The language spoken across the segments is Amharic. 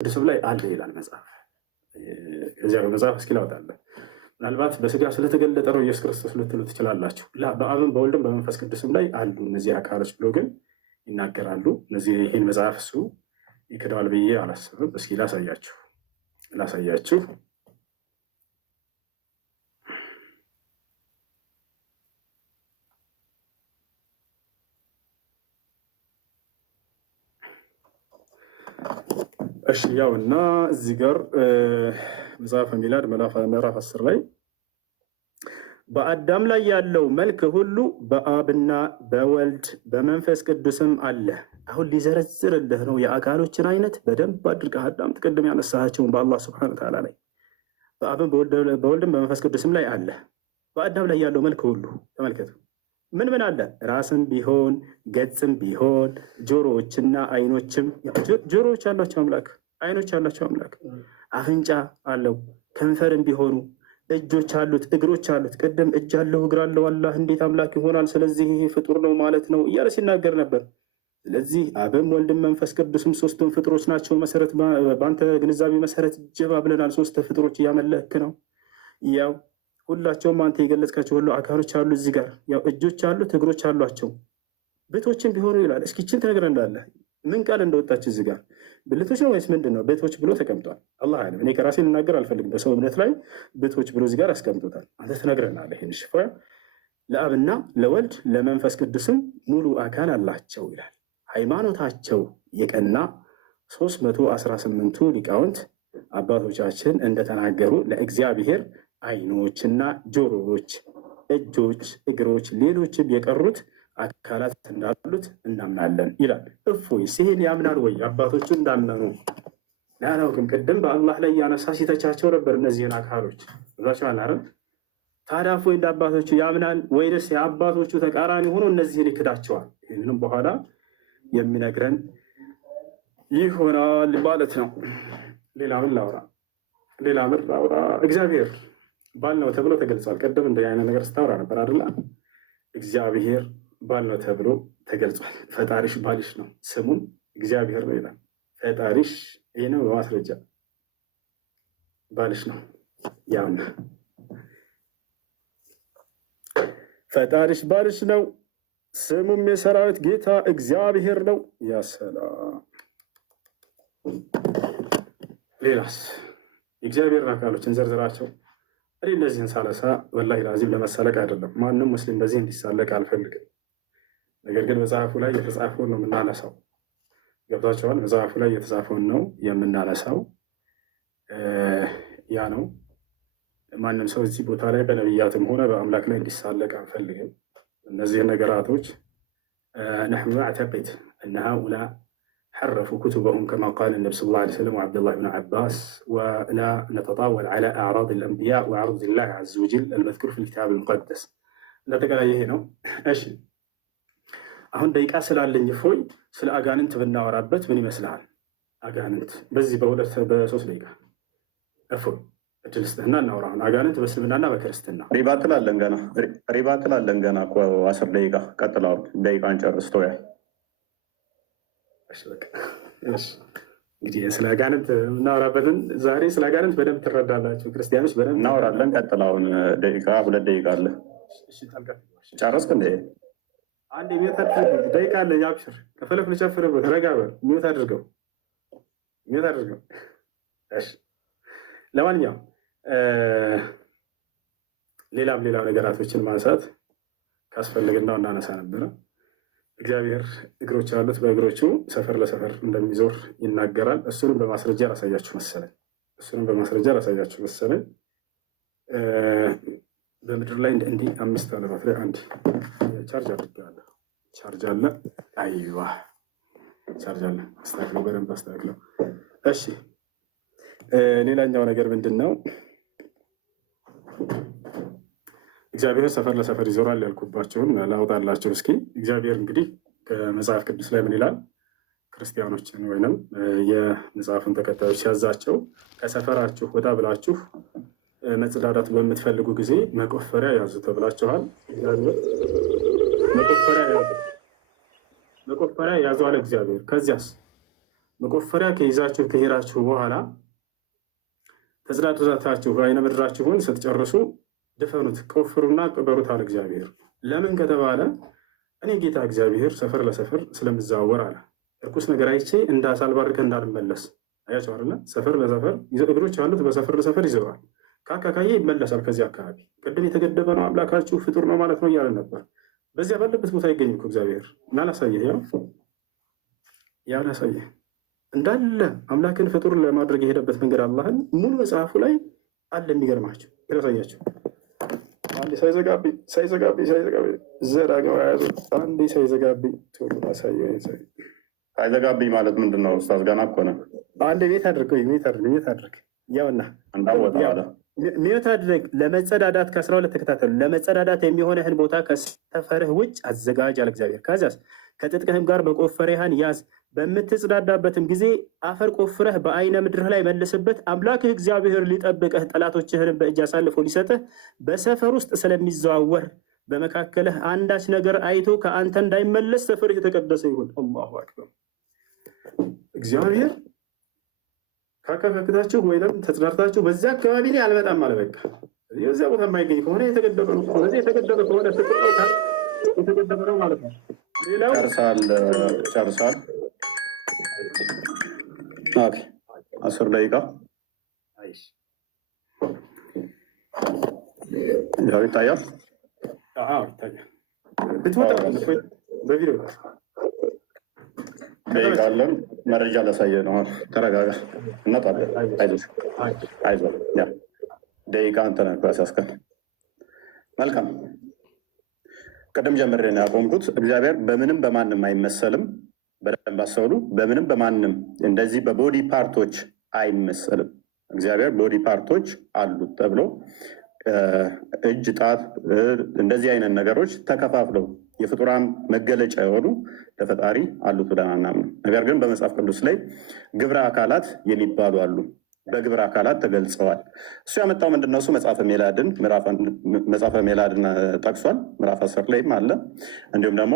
ቅዱስም ላይ አለ ይላል መጽሐፍ። እዚያ መጽሐፍ እስኪ ላውጣለን። ምናልባት በስጋ ስለተገለጠ ነው ኢየሱስ ክርስቶስ ልትሉ ትችላላችሁ። በአብም በወልድም በመንፈስ ቅዱስም ላይ አሉ እነዚህ አካሎች ብሎ ግን ይናገራሉ። እነዚህ ይህን መጽሐፍ እሱ ይክደዋል ብዬ አላስብም። እስኪ ላሳያችሁ። እሺ ያው እና እዚህ ጋር መጽሐፈ ሚላድ ምዕራፍ 10 ላይ በአዳም ላይ ያለው መልክ ሁሉ በአብና በወልድ በመንፈስ ቅዱስም አለ። አሁን ሊዘረዝርልህ ነው የአካሎችን አይነት በደንብ አድርገህ አዳምጥ። ቅድም ያነሳቸውን በአላህ ስብሐነ ወተዓላ ላይ በአብም በወልድም በመንፈስ ቅዱስም ላይ አለ። በአዳም ላይ ያለው መልክ ሁሉ ተመልከቱ። ምን ምን አለ? ራስም ቢሆን ገጽም ቢሆን ጆሮዎችና አይኖችም። ጆሮዎች ያላቸው አምላክ፣ አይኖች ያላቸው አምላክ፣ አፍንጫ አለው፣ ከንፈርም ቢሆኑ እጆች አሉት፣ እግሮች አሉት። ቅድም እጅ አለው እግር አለው አላህ እንዴት አምላክ ይሆናል? ስለዚህ ይሄ ፍጡር ነው ማለት ነው እያለ ሲናገር ነበር። ስለዚህ አብም ወልድም መንፈስ ቅዱስም ሶስቱም ፍጡሮች ናቸው። መሰረት በአንተ ግንዛቤ መሰረት ጀባ ብለናል። ሶስት ፍጡሮች እያመለክ ነው። ያው ሁላቸውም አንተ የገለጽካቸው ሁሉ አካሎች አሉ። እዚህ ጋር ያው እጆች አሉት እግሮች አሏቸው፣ ቤቶችን ቢሆኑ ይላል። እስኪ ይህችን ትነግረን እንዳለ ምን ቃል እንደወጣች እዚህ ጋር ብልቶች ነው ወይስ ምንድን ነው? ቤቶች ብሎ ተቀምጧል። አላህ አለም። እኔ ከራሴ ልናገር አልፈልግም። በሰው እምነት ላይ ቤቶች ብሎ እዚህ ጋር አስቀምጦታል። አንተ ትነግረናለህ። ይህን ሽፋ ለአብና ለወልድ ለመንፈስ ቅዱስም ሙሉ አካል አላቸው ይላል። ሃይማኖታቸው የቀና 318ቱ ሊቃውንት አባቶቻችን እንደተናገሩ ለእግዚአብሔር አይኖችና ጆሮዎች፣ እጆች፣ እግሮች፣ ሌሎችም የቀሩት አካላት እንዳሉት እናምናለን ይላል። እፎይስ ይሄን ያምናል ወይ? አባቶቹ እንዳመኑ ላላውቅም። ቅድም በአላህ ላይ ያነሳ ሲተቻቸው ነበር እነዚህን አካሎች ብሏቸዋል አይደል? ታዲያ እፎይ እንደ አባቶቹ ያምናል ወይስ የአባቶቹ ተቃራኒ ሆኖ እነዚህን ይክዳቸዋል? ይህንንም በኋላ የሚነግረን ይሆናል ማለት ነው። ሌላ ምን ላውራ? እግዚአብሔር ባል ነው ተብሎ ተገልጿል። ቀደም እንደ አይነት ነገር ስታወራ ነበር አይደል? እግዚአብሔር ባል ነው ተብሎ ተገልጿል። ፈጣሪሽ ባልሽ ነው፣ ስሙን እግዚአብሔር ነው ይላል። ፈጣሪሽ ይህ ነው በማስረጃ ባልሽ ነው። ያም ፈጣሪሽ ባልሽ ነው፣ ስሙም የሰራዊት ጌታ እግዚአብሔር ነው። ያሰላም። ሌላስ የእግዚአብሔርን አካሎች እንዘርዝራቸው። እኔ እነዚህን ሳነሳ ወላሂ ላዚም ለመሳለቅ አይደለም። ማንም ሙስሊም በዚህ እንዲሳለቅ አልፈልግም። ነገር ግን መጽሐፉ ላይ የተጻፈውን ነው የምናነሳው። ገብቷቸዋል። መጽሐፉ ላይ የተጻፈውን ነው የምናነሳው። ያ ነው። ማንም ሰው እዚህ ቦታ ላይ በነቢያትም ሆነ በአምላክ ላይ እንዲሳለቅ አንፈልግም። እነዚህ ነገራቶች ነሕኑ ነዕተቂድ እነ ሃኡላ حرفوا كتبهم كما قال النبي صلى الله عليه وسلم وعبد الله بن عباس ولا نتطاول على أعراض الأنبياء وعرض الله عز وجل المذكور في الكتاب المقدس. لا تقال أيه هنا. إيش؟ أهون دقيقة سلالة نفوي سل أجاننت بالنواربت بني مسلال أجاننت بزي بقولة بسوس دقيقة أفوي أجلستنا النوران أجاننت بس بنانا بكرستنا. ريبات لا لنجنا كوا 10 دقيقة كتلار دقيقة أنشر استوي. እንግዲህ ስለ አጋንንት እናወራበትን ዛሬ ስለ አጋንንት በደንብ ትረዳላችሁ ክርስቲያኖች፣ በደንብ እናወራለን። ቀጥላውን ደቂቃ 2 ደቂቃ አለ። ጨረስክ እንዴ? አንድ የሚወጣት ደቂቃ አለ። ያብሽር ከፈለክ ልጨፍርበት። ረጋበል ሚውት አድርገው። እሺ ለማንኛውም ሌላም ነገራቶችን ማንሳት ካስፈለገና እናነሳ ነበረ። እግዚአብሔር እግሮች አሉት፣ በእግሮቹ ሰፈር ለሰፈር እንደሚዞር ይናገራል። እሱንም በማስረጃ ላሳያችሁ መሰለኝ። በምድር ላይ እንዲህ 5 ዓለማት ላይ አንድ ቻርጅ አድርጌዋለሁ። ቻርጅ አለ። አይዋ ቻርጅ አለ። አስተካክለው፣ በደንብ አስተካክለው። እሺ ሌላኛው ነገር ምንድን ነው? እግዚአብሔር ሰፈር ለሰፈር ይዞራል ያልኩባቸውን ላውጣላቸው እስኪ። እግዚአብሔር እንግዲህ ከመጽሐፍ ቅዱስ ላይ ምን ይላል? ክርስቲያኖችን ወይንም የመጽሐፍን ተከታዮች ሲያዛቸው ከሰፈራችሁ ወጣ ብላችሁ መጽዳዳት በምትፈልጉ ጊዜ መቆፈሪያ ያዙ ተብላችኋል። መቆፈሪያ ያዙ አለ እግዚአብሔር። ከዚያስ መቆፈሪያ ከይዛችሁ ከሄዳችሁ በኋላ ተጽዳዳታችሁ አይነ ምድራችሁን ስትጨርሱ ድፈኑት፣ ቆፍሩና ቅበሩት አለ እግዚአብሔር። ለምን ከተባለ እኔ ጌታ እግዚአብሔር ሰፈር ለሰፈር ስለምዘዋወር አለ። እርኩስ ነገር አይቼ ሳልባርከ እንዳልመለስ። አያቸው አለ። ሰፈር ለሰፈር እግሮች ያሉት በሰፈር ለሰፈር ይዘዋል። ከአካካዬ ይመለሳል። ከዚህ አካባቢ ቅድም የተገደበ ነው አምላካችሁ ፍጡር ነው ማለት ነው እያለ ነበር። በዚያ ባለበት ቦታ ይገኝ እኮ እግዚአብሔር እና ላሳየህ፣ ያው ላሳየህ እንዳለ አምላክን ፍጡር ለማድረግ የሄደበት መንገድ አላህን ሙሉ መጽሐፉ ላይ አለ። የሚገርማቸው ላሳያቸው። አንዴ ሳይዘጋብኝ ዘዳገባ ያዙ። አንዴ ሳይዘጋብኝ ቶሎ ላሳየህ። ሳይዘጋብኝ ማለት ምንድን ነው? ኡስታዝ ገና እኮ ነው። አንድ ቤት አድርግ ያውና ሚዩት አድርግ። ለመጸዳዳት ከ12 ተከታተሉ። ለመጸዳዳት የሚሆነህን ቦታ ከሰፈርህ ውጭ አዘጋጅ አለ እግዚአብሔር። ከዚያስ ከትጥቅህም ጋር መቆፈሪያህን ያዝ። በምትጸዳዳበትም ጊዜ አፈር ቆፍረህ በአይነ ምድርህ ላይ መልስበት። አምላክህ እግዚአብሔር ሊጠብቅህ ጠላቶችህንም በእጅ አሳልፎ ሊሰጥህ በሰፈር ውስጥ ስለሚዘዋወር በመካከልህ አንዳች ነገር አይቶ ከአንተ እንዳይመለስ ሰፈርህ የተቀደሰ ይሁን። አላሁ አክበር። እግዚአብሔር ካከፈክታችሁ ወይም ተጽዳርታችሁ በዚያ አካባቢ ላይ አልመጣም አለ። በቃ የዚያ ቦታ የማይገኝ ከሆነ የተገደበ ነው። ስለዚህ የተገደበ ከሆነ የተገደበ ነው ማለት ነው። ሌላው ጨርሳል። 10 ደቂቃ ያው ይታያል። ብትወጣ በቪዲዮ ደቂቃ አለን። መረጃ ላሳየ ነው። ተረጋጋ። እናጣለን። አይዞህ ደቂቃ አንተ ነህ ያስያዝከን። መልካም። ቅድም ጀምሬ ነው ያቆምኩት። እግዚአብሔር በምንም በማንም አይመሰልም። በደንብ አስተውሉ። በምንም በማንም እንደዚህ በቦዲ ፓርቶች አይመሰልም። እግዚአብሔር ቦዲ ፓርቶች አሉት ተብሎ እጅ፣ ጣት፣ እንደዚህ አይነት ነገሮች ተከፋፍለው የፍጡራን መገለጫ የሆኑ ለፈጣሪ አሉት ብለን አናምንም። ነገር ግን በመጽሐፍ ቅዱስ ላይ ግብረ አካላት የሚባሉ አሉ። በግብረ አካላት ተገልጸዋል። እሱ ያመጣው ምንድነው? እሱ መጽሐፈ ሜላድን ጠቅሷል። ምዕራፍ 10 ላይም አለ። እንዲሁም ደግሞ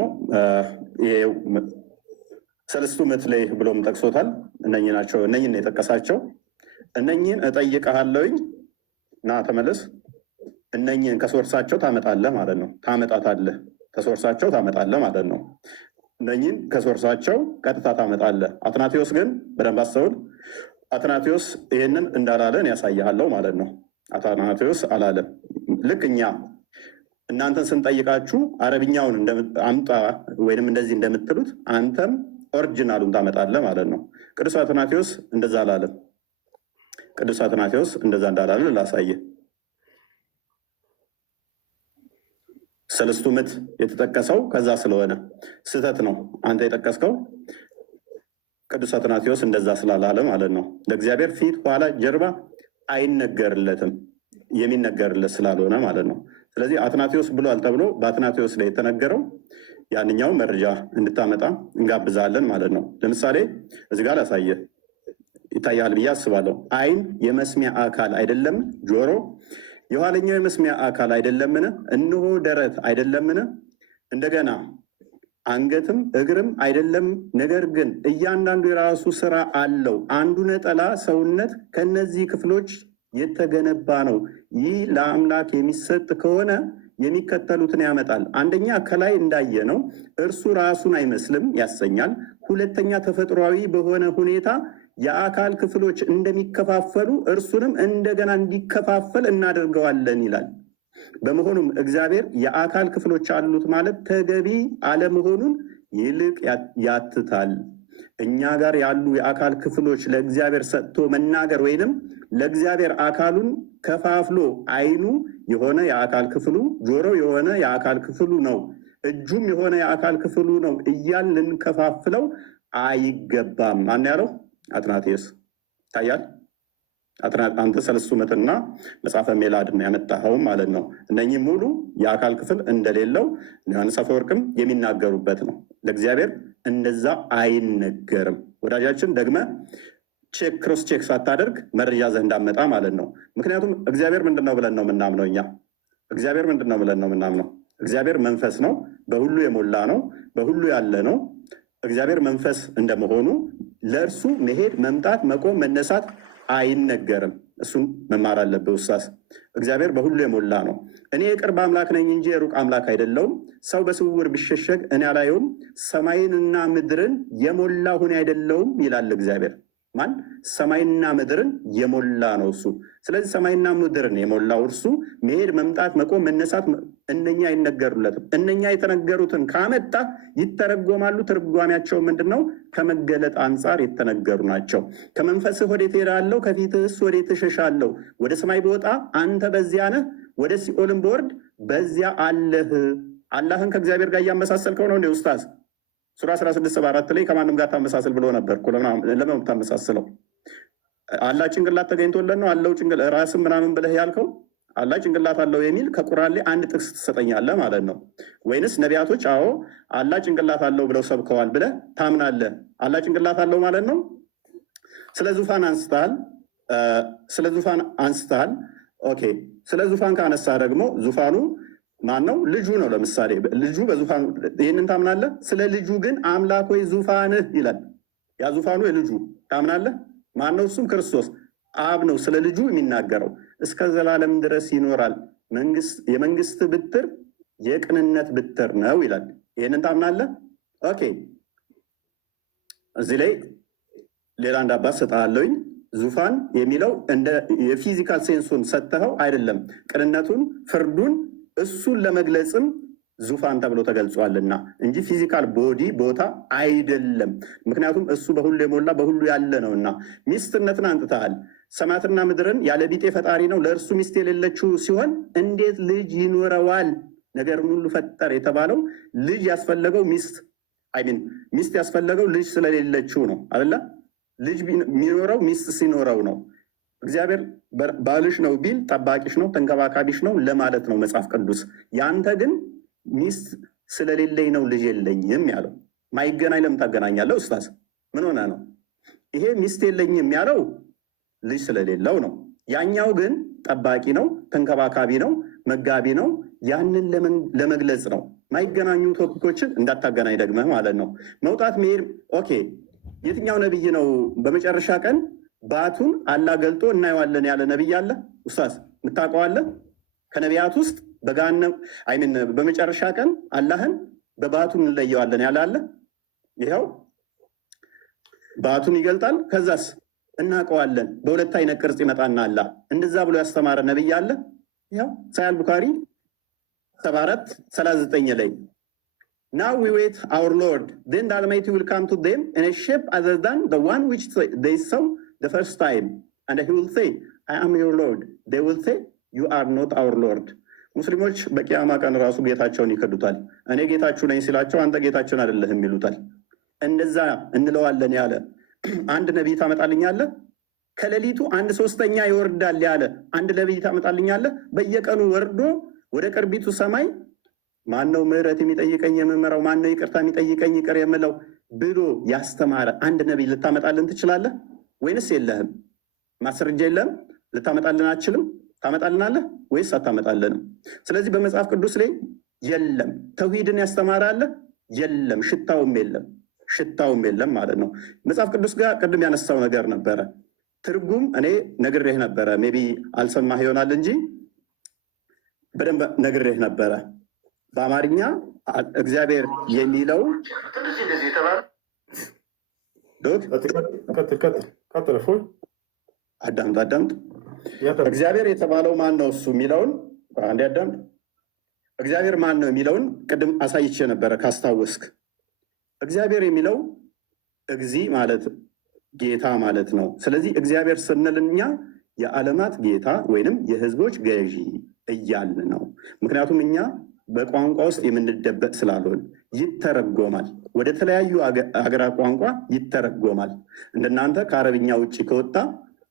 ሰለስቱ ምዕት ላይ ብሎም ጠቅሶታል። እነኚህ ናቸው። እነኚህን የጠቀሳቸው እነኚህን እጠይቅሃለሁኝ ና ተመለስ። እነኚህን ከሶርሳቸው ታመጣለህ ማለት ነው። ታመጣታለህ ከሶርሳቸው ታመጣለህ ማለት ነው። እነኚህን ከሶርሳቸው ቀጥታ ታመጣለህ። አትናቴዎስ ግን በደንብ አስተውል። አትናቴዎስ ይህንን እንዳላለን ያሳያለው ማለት ነው። አትናቴዎስ አላለም። ልክ እኛ እናንተን ስንጠይቃችሁ አረብኛውን አምጣ ወይንም እንደዚህ እንደምትሉት አንተም ኦሪጂናሉን ታመጣለህ ማለት ነው። ቅዱስ አትናቴዎስ እንደዛ አላለም። ቅዱስ አትናቴዎስ እንደዛ እንዳላለ ላሳየ። ሰለስቱ ምዕት የተጠቀሰው ከዛ ስለሆነ ስህተት ነው አንተ የጠቀስከው። ቅዱስ አትናቴዎስ እንደዛ ስላላለ ማለት ነው። ለእግዚአብሔር ፊት፣ ኋላ፣ ጀርባ አይነገርለትም የሚነገርለት ስላልሆነ ማለት ነው። ስለዚህ አትናቴዎስ ብሏል ተብሎ በአትናቴዎስ ላይ የተነገረው ያንኛው መረጃ እንድታመጣ እንጋብዛለን ማለት ነው። ለምሳሌ እዚህ ጋር ላሳየ ይታያል ብዬ አስባለሁ። አይን የመስሚያ አካል አይደለም? ጆሮ የኋለኛው የመስሚያ አካል አይደለምን? እነሆ ደረት አይደለምን? እንደገና አንገትም እግርም አይደለም? ነገር ግን እያንዳንዱ የራሱ ስራ አለው። አንዱ ነጠላ ሰውነት ከነዚህ ክፍሎች የተገነባ ነው። ይህ ለአምላክ የሚሰጥ ከሆነ የሚከተሉትን ያመጣል። አንደኛ ከላይ እንዳየነው እርሱ ራሱን አይመስልም ያሰኛል። ሁለተኛ ተፈጥሯዊ በሆነ ሁኔታ የአካል ክፍሎች እንደሚከፋፈሉ እርሱንም እንደገና እንዲከፋፈል እናደርገዋለን ይላል። በመሆኑም እግዚአብሔር የአካል ክፍሎች አሉት ማለት ተገቢ አለመሆኑን ይልቅ ያትታል። እኛ ጋር ያሉ የአካል ክፍሎች ለእግዚአብሔር ሰጥቶ መናገር ወይንም ለእግዚአብሔር አካሉን ከፋፍሎ አይኑ የሆነ የአካል ክፍሉ፣ ጆሮ የሆነ የአካል ክፍሉ ነው፣ እጁም የሆነ የአካል ክፍሉ ነው እያል ልንከፋፍለው አይገባም። ማን ያለው? አትናቴዎስ። ይታያል። አንተ ሰለስቱ ምዕትና መጽሐፈ ሜላድን ያመጣኸው ማለት ነው። እነኚህ ሙሉ የአካል ክፍል እንደሌለው ዮሐንስ አፈወርቅም የሚናገሩበት ነው። ለእግዚአብሔር እንደዛ አይነገርም። ወዳጃችን ደግመ ክሮስ ቼክ ሳታደርግ መረጃ ዘህ እንዳመጣ ማለት ነው። ምክንያቱም እግዚአብሔር ምንድነው ብለን ነው የምናምነው እኛ። እግዚአብሔር ምንድነው ብለን ነው የምናምነው? እግዚአብሔር መንፈስ ነው፣ በሁሉ የሞላ ነው፣ በሁሉ ያለ ነው። እግዚአብሔር መንፈስ እንደመሆኑ ለእርሱ መሄድ፣ መምጣት፣ መቆም፣ መነሳት አይነገርም። እሱን መማር አለብህ ኡስታዝ። እግዚአብሔር በሁሉ የሞላ ነው። እኔ የቅርብ አምላክ ነኝ እንጂ የሩቅ አምላክ አይደለውም። ሰው በስውር ቢሸሸግ እኔ አላየውም። ሰማይንና ምድርን የሞላሁ እኔ አይደለውም ይላል እግዚአብሔር። ማን? ሰማይና ምድርን የሞላ ነው እሱ። ስለዚህ ሰማይና ምድርን የሞላው እርሱ መሄድ፣ መምጣት፣ መቆም፣ መነሳት እነኛ አይነገሩለትም። እነኛ የተነገሩትን ካመጣ ይተረጎማሉ። ትርጓሜያቸው ምንድን ነው? ከመገለጥ አንጻር የተነገሩ ናቸው። ከመንፈስህ ወዴት እሄዳለሁ? ከፊትህስ ወዴት እሸሻለሁ? ወደ ሰማይ ብወጣ አንተ በዚያ ነህ፣ ወደ ሲኦልም ብወርድ በዚያ አለህ። አላህን ከእግዚአብሔር ጋር እያመሳሰልከው ነው እንዴ ኡስታዝ? ሱራ 16:4 ላይ ከማንም ጋር ታመሳስል ብሎ ነበር። ለምን ታመሳስለው? አላህ ጭንቅላት ተገኝቶለን ነው አለው ራስም ምናምን ብለህ ያልከው? አላህ ጭንቅላት አለው የሚል ከቁርአን ላይ አንድ ጥቅስ ትሰጠኛለህ ማለት ነው? ወይንስ ነቢያቶች አዎ አላህ ጭንቅላት አለው ብለው ሰብከዋል ብለህ ታምናለህ? አላህ ጭንቅላት አለው ማለት ነው? ስለ ዙፋን አንስተሃል። ኦኬ፣ ስለ ዙፋን ካነሳ ደግሞ ዙፋኑ ማን ነው? ልጁ ነው። ለምሳሌ ልጁ በዙፋኑ ይህንን ታምናለህ? ስለ ልጁ ግን አምላክ ወይ ዙፋንህ ይላል። ያ ዙፋኑ የልጁ ታምናለህ? ማን ነው? እሱም ክርስቶስ አብ ነው ስለ ልጁ የሚናገረው። እስከ ዘላለም ድረስ ይኖራል፣ የመንግስት ብትር የቅንነት ብትር ነው ይላል። ይህንን ታምናለህ? ኦኬ፣ እዚህ ላይ ሌላ አንድ አባት ሰጥሃለሁኝ። ዙፋን የሚለው እንደ የፊዚካል ሴንሱን ሰጥተኸው አይደለም፣ ቅንነቱን፣ ፍርዱን እሱን ለመግለጽም ዙፋን ተብሎ ተገልጿልና እንጂ ፊዚካል ቦዲ ቦታ አይደለም። ምክንያቱም እሱ በሁሉ የሞላ በሁሉ ያለ ነውና። ሚስትነትን አንጥተሃል። ሰማያትና ምድርን ያለ ቢጤ ፈጣሪ ነው፣ ለእርሱ ሚስት የሌለችው ሲሆን እንዴት ልጅ ይኖረዋል? ነገርን ሁሉ ፈጠር የተባለው ልጅ ያስፈለገው ሚስት ያስፈለገው ልጅ ስለሌለችው ነው አይደለ? ልጅ የሚኖረው ሚስት ሲኖረው ነው። እግዚአብሔር ባልሽ ነው ቢል ጠባቂሽ ነው ተንከባካቢሽ ነው ለማለት ነው መጽሐፍ ቅዱስ። ያንተ ግን ሚስት ስለሌለኝ ነው ልጅ የለኝም ያለው። ማይገናኝ ለምን ታገናኛለህ ኡስታዝ? ምን ሆነ ነው? ይሄ ሚስት የለኝም ያለው ልጅ ስለሌለው ነው። ያኛው ግን ጠባቂ ነው፣ ተንከባካቢ ነው፣ መጋቢ ነው። ያንን ለመግለጽ ነው። ማይገናኙ ቶፒኮችን እንዳታገናኝ ደግመህ ማለት ነው። መውጣት መሄድ ኦኬ። የትኛው ነብይ ነው በመጨረሻ ቀን ባቱን አላህ ገልጦ እናየዋለን ያለ ነብይ አለ? ኡስታዝ የምታውቀዋለህ? ከነቢያት ውስጥ በመጨረሻ ቀን አላህን በባቱን እንለየዋለን ያለ አለ? ይኸው ባቱን ይገልጣል። ከዛስ እናውቀዋለን በሁለት አይነት ቅርጽ ይመጣና አላህ እንደዛ ብሎ ያስተማረ ነብይ አለ? ይኸው ሳሂህ ቡኻሪ 74:39 ላይ Now we wait our Lord, then the Almighty will come to them in a shape other than the one which they saw the first time, and he will say, I am your Lord. They will say, you are not our Lord. ሙስሊሞች በቂያማ ቀን ራሱ ጌታቸውን ይከዱታል። እኔ ጌታችሁ ነኝ ሲላቸው አንተ ጌታችን አይደለህም ይሉታል። እንደዛ እንለዋለን ያለ አንድ ነቢይ ታመጣልኛለህ? ከሌሊቱ 1/3 ይወርዳል ያለ አንድ ነቢይ ታመጣልኛለህ? በየቀኑ ወርዶ ወደ ቅርቢቱ ሰማይ ማነው ምህረት የሚጠይቀኝ የምመራው? ማነው ይቅርታ የሚጠይቀኝ ይቅር የምለው ብሎ ያስተማረ አንድ ነቢይ ልታመጣልን ትችላለህ ወይንስ የለህም? ማስረጃ የለም? ልታመጣልን አትችልም? ታመጣልናለህ ወይስ አታመጣልንም? ስለዚህ በመጽሐፍ ቅዱስ ላይ የለም። ተውሂድን ያስተማረ አለ? የለም። ሽታውም የለም ማለት ነው። መጽሐፍ ቅዱስ ጋር ቅድም ያነሳው ነገር ነበረ። ትርጉም እኔ ነግሬህ ነበረ። ሜይ ቢ አልሰማህ ይሆናል እንጂ በደንብ ነግሬህ ነበረ። በአማርኛ እግዚአብሔር የሚለው አዳምጥ። እግዚአብሔር የተባለው ማን ነው? እሱ የሚለውን አንዴ አዳምጥ። እግዚአብሔር ማን ነው የሚለውን ቅድም አሳይቼ ነበረ ካስታወስክ። እግዚአብሔር የሚለው እግዚ ማለት ጌታ ማለት ነው። ስለዚህ እግዚአብሔር ስንል እኛ የዓለማት ጌታ ወይንም የህዝቦች ገዢ እያልን ነው። ምክንያቱም እኛ በቋንቋ ውስጥ የምንደበቅ ስላልሆን ይተረጎማል። ወደ ተለያዩ ሀገራት ቋንቋ ይተረጎማል። እንደናንተ ከአረብኛ ውጭ ከወጣ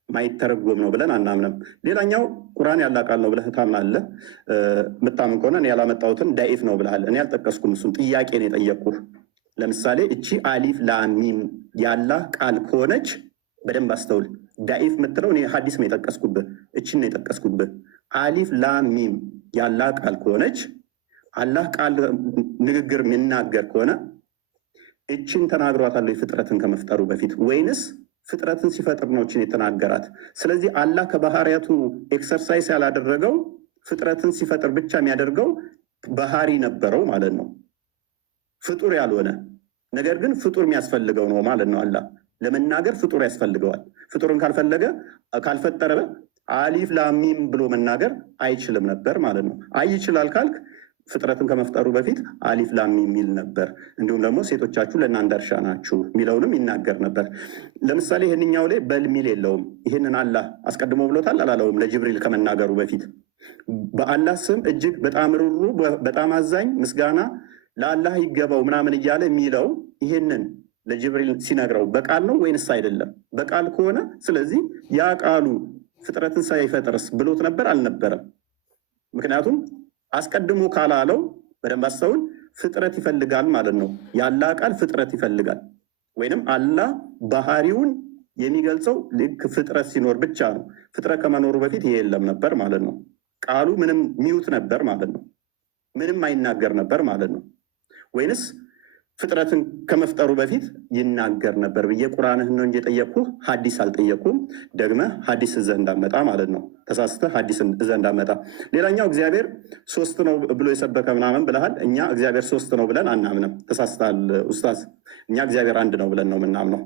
ማይተረጎም ነው ብለን አናምንም። ሌላኛው ቁርአን ያለ ቃል ነው ብለህ ታምናለህ። የምታምን ከሆነ እኔ ያላመጣሁትን ዳኢፍ ነው ብለሃል። እኔ አልጠቀስኩም። እሱም ጥያቄ ነው የጠየቅኩህ። ለምሳሌ እቺ አሊፍ ላሚም ያላህ ቃል ከሆነች በደንብ አስተውል። ዳኢፍ የምትለው እኔ ሀዲስ ነው የጠቀስኩብህ። እችን ነው የጠቀስኩብህ። አሊፍ ላሚም ያላህ ቃል ከሆነች አላህ ቃል ንግግር የሚናገር ከሆነ እችን ተናግሯታል ፍጥረትን ከመፍጠሩ በፊት ወይንስ ፍጥረትን ሲፈጥር ነው እችን የተናገራት? ስለዚህ አላህ ከባህሪያቱ ኤክሰርሳይዝ ያላደረገው ፍጥረትን ሲፈጥር ብቻ የሚያደርገው ባህሪ ነበረው ማለት ነው። ፍጡር ያልሆነ ነገር ግን ፍጡር የሚያስፈልገው ነው ማለት ነው። አላህ ለመናገር ፍጡር ያስፈልገዋል። ፍጡርን ካልፈጠረ አሊፍ ላሚም ብሎ መናገር አይችልም ነበር ማለት ነው። ይችላል ካልክ ፍጥረትን ከመፍጠሩ በፊት አሊፍ ላሚ የሚል ነበር። እንዲሁም ደግሞ ሴቶቻችሁ ለእናንተ እርሻ ናችሁ የሚለውንም ይናገር ነበር። ለምሳሌ ይህንኛው ላይ በል ሚል የለውም። ይህንን አላህ አስቀድሞ ብሎታል አላለውም? ለጅብሪል ከመናገሩ በፊት በአላህ ስም እጅግ በጣም ሩሩ በጣም አዛኝ ምስጋና ለአላህ ይገባው ምናምን እያለ የሚለው ይህንን ለጅብሪል ሲነግረው በቃል ነው ወይንስ አይደለም? በቃል ከሆነ ስለዚህ ያ ቃሉ ፍጥረትን ሳይፈጥርስ ብሎት ነበር አልነበረም? ምክንያቱም አስቀድሞ ካላለው በደንብ አስተውል፣ ፍጥረት ይፈልጋል ማለት ነው። የአላህ ቃል ፍጥረት ይፈልጋል። ወይንም አላህ ባህሪውን የሚገልጸው ልክ ፍጥረት ሲኖር ብቻ ነው። ፍጥረት ከመኖሩ በፊት ይሄ የለም ነበር ማለት ነው። ቃሉ ምንም ሚውት ነበር ማለት ነው። ምንም አይናገር ነበር ማለት ነው። ወይንስ ፍጥረትን ከመፍጠሩ በፊት ይናገር ነበር ብዬ ቁርአንህን ነው እንጂ የጠየቅኩህ ሀዲስ አልጠየቅኩም። ደግመህ ሀዲስ እዘህ እንዳመጣ ማለት ነው። ተሳስተህ ሀዲስ እዘህ እንዳመጣ። ሌላኛው እግዚአብሔር ሶስት ነው ብሎ የሰበከ ምናምን ብለሃል። እኛ እግዚአብሔር ሶስት ነው ብለን አናምንም። ተሳስተሃል ኡስታዝ። እኛ እግዚአብሔር አንድ ነው ብለን ነው የምናምነው።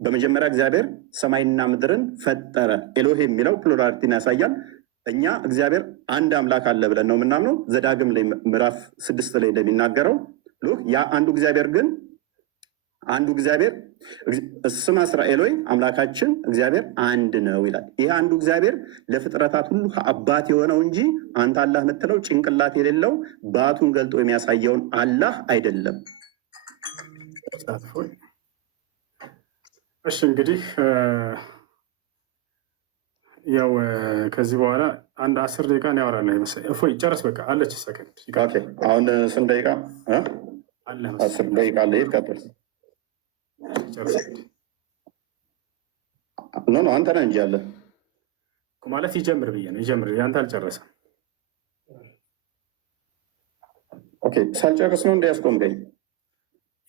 በመጀመሪያ እግዚአብሔር ሰማይና ምድርን ፈጠረ። ኤሎሄ የሚለው ፕሉራሊቲን ያሳያል። እኛ እግዚአብሔር አንድ አምላክ አለ ብለን ነው የምናምነው። ዘዳግም ላይ ምዕራፍ 6 ላይ እንደሚናገረው ያ አንዱ እግዚአብሔር ግን አንዱ እግዚአብሔር እስማ እስራኤል ሆይ አምላካችን እግዚአብሔር አንድ ነው ይላል። ይህ አንዱ እግዚአብሔር ለፍጥረታት ሁሉ አባት የሆነው እንጂ አንተ አላህ የምትለው ጭንቅላት የሌለው ባቱን ገልጦ የሚያሳየውን አላህ አይደለም። እሺ እንግዲህ ያው ከዚህ በኋላ አንድ 10 ደቂቃ ነው ያወራል መሰለኝ። እፎይ ጨርስ፣ በቃ አለች ሰከንድ። ኦኬ አሁን ስንት ደቂቃ አለ? 10 ደቂቃ አለ። ይቀጥል። ኖ አንተ ነህ እንጂ አለ ማለት ይጀምር ብዬ ነው። ይጀምር፣ ያንተ አልጨረሰም። ኦኬ ሳልጨርስ ነው እንዲያስቆምከኝ።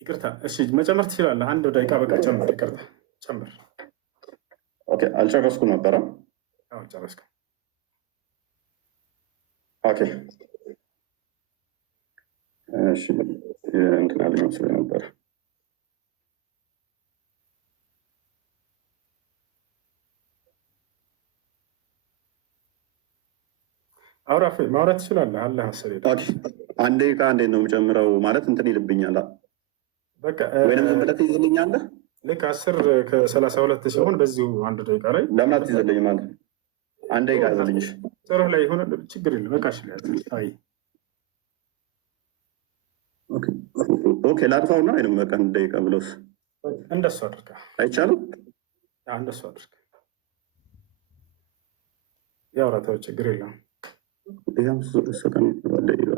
ይቅርታ። እሺ መጨመር ትችላለህ። አንድ ደቂቃ በቃ ጨምር። ይቅርታ ጨምር። ኦኬ አልጨረስኩም ነበረ። አዎ ጨረስኩ። ኦኬ እሺ እንትን አለኝ መስሎኝ ነበር። አውራ ማውራት ትችላለህ። አለ ሀሰብ አንድ ደቂቃ እንዴት ነው የምጨምረው? ማለት እንትን ይልብኛል። በቃ ወይንም ዝም ብለህ ትይዝልኛለህ። ልክ 10 ከ32 ሲሆን በዚሁ አንድ ደቂቃ ላይ ለምን አትይዝልኝ? ማለት አንድ ደቂቃ ያዘልኝሽ ጥሩ ላይ ሆነ ችግር የለም። በቃ እሺ አይ ኦኬ ላጥፋው ነው አይደለም? በቃ አንድ ደቂቃ ብሎስ እንደሱ አድርጋ አይቻልም? እንደሱ አድርጋ ያውራታው ችግር የለም። ይሄም ሰከን ደቂቃ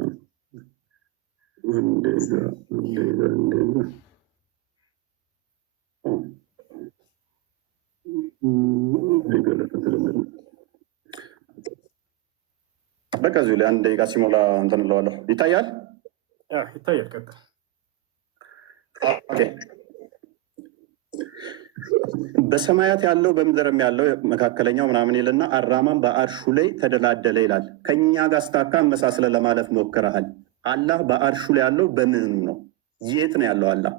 በቃ እዚሁ ላይ አንድ ደቂቃ ሲሞላ እንትን እለዋለሁ። ይታያል ይታያል። ቀጥል። በሰማያት ያለው በምድርም ያለው መካከለኛው ምናምን ይልና አራማን በአርሹ ላይ ተደላደለ ይላል። ከኛ ጋር ስታካ መሳስለ ለማለፍ ሞክረሃል። አላህ በአርሹ ላይ ያለው በምኑ ነው? የት ነው ያለው አላህ?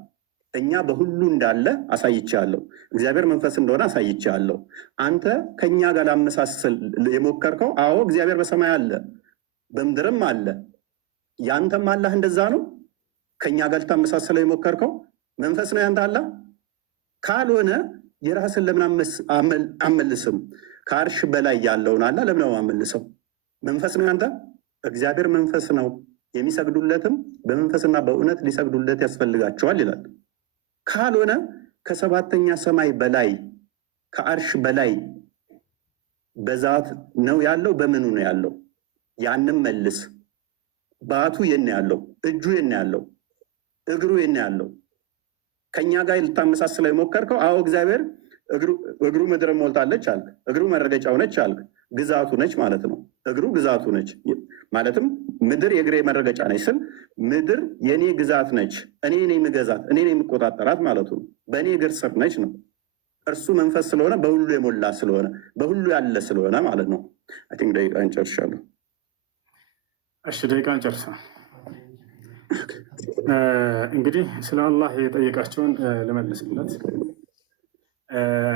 እኛ በሁሉ እንዳለ አሳይቻለሁ። እግዚአብሔር መንፈስ እንደሆነ አሳይቻለሁ። አንተ ከኛ ጋር ላመሳሰል የሞከርከው አዎ እግዚአብሔር በሰማይ አለ በምድርም አለ። ያንተም አላህ እንደዛ ነው። ከኛ ጋር ልታመሳሰለው የሞከርከው መንፈስ ነው ያንተ አላህ። ካልሆነ የራስን ለምን አመልስም? ከአርሽ በላይ ያለውን አላህ ለምን አመልሰው? መንፈስ ነው ያንተ። እግዚአብሔር መንፈስ ነው፣ የሚሰግዱለትም በመንፈስና በእውነት ሊሰግዱለት ያስፈልጋቸዋል ይላል። ካልሆነ ከሰባተኛ ሰማይ በላይ ከአርሽ በላይ በዛት ነው ያለው። በምኑ ነው ያለው? ያንም መልስ። ባቱ የት ነው ያለው? እጁ የት ነው ያለው? እግሩ የት ነው ያለው? ከኛ ጋር ልታመሳስለው የሞከርከው አዎ እግዚአብሔር እግሩ ምድር ሞልታለች አልክ። እግሩ መረገጫው ነች አልክ። ግዛቱ ነች ማለት ነው። እግሩ ግዛቱ ነች ማለትም ምድር የእግሬ መረገጫ ነች ስል ምድር የእኔ ግዛት ነች፣ እኔ ነኝ የምገዛት፣ እኔ ነኝ የምቆጣጠራት ማለቱ ነው። በእኔ እግር ስር ነች ነው። እርሱ መንፈስ ስለሆነ በሁሉ የሞላ ስለሆነ በሁሉ ያለ ስለሆነ ማለት ነው። አይ ቲንክ ደቂቃ እንጨርሻለሁ። እሺ ደቂቃ እንጨርሳ። እንግዲህ ስለ አላህ የጠየቃቸውን ልመልስለት።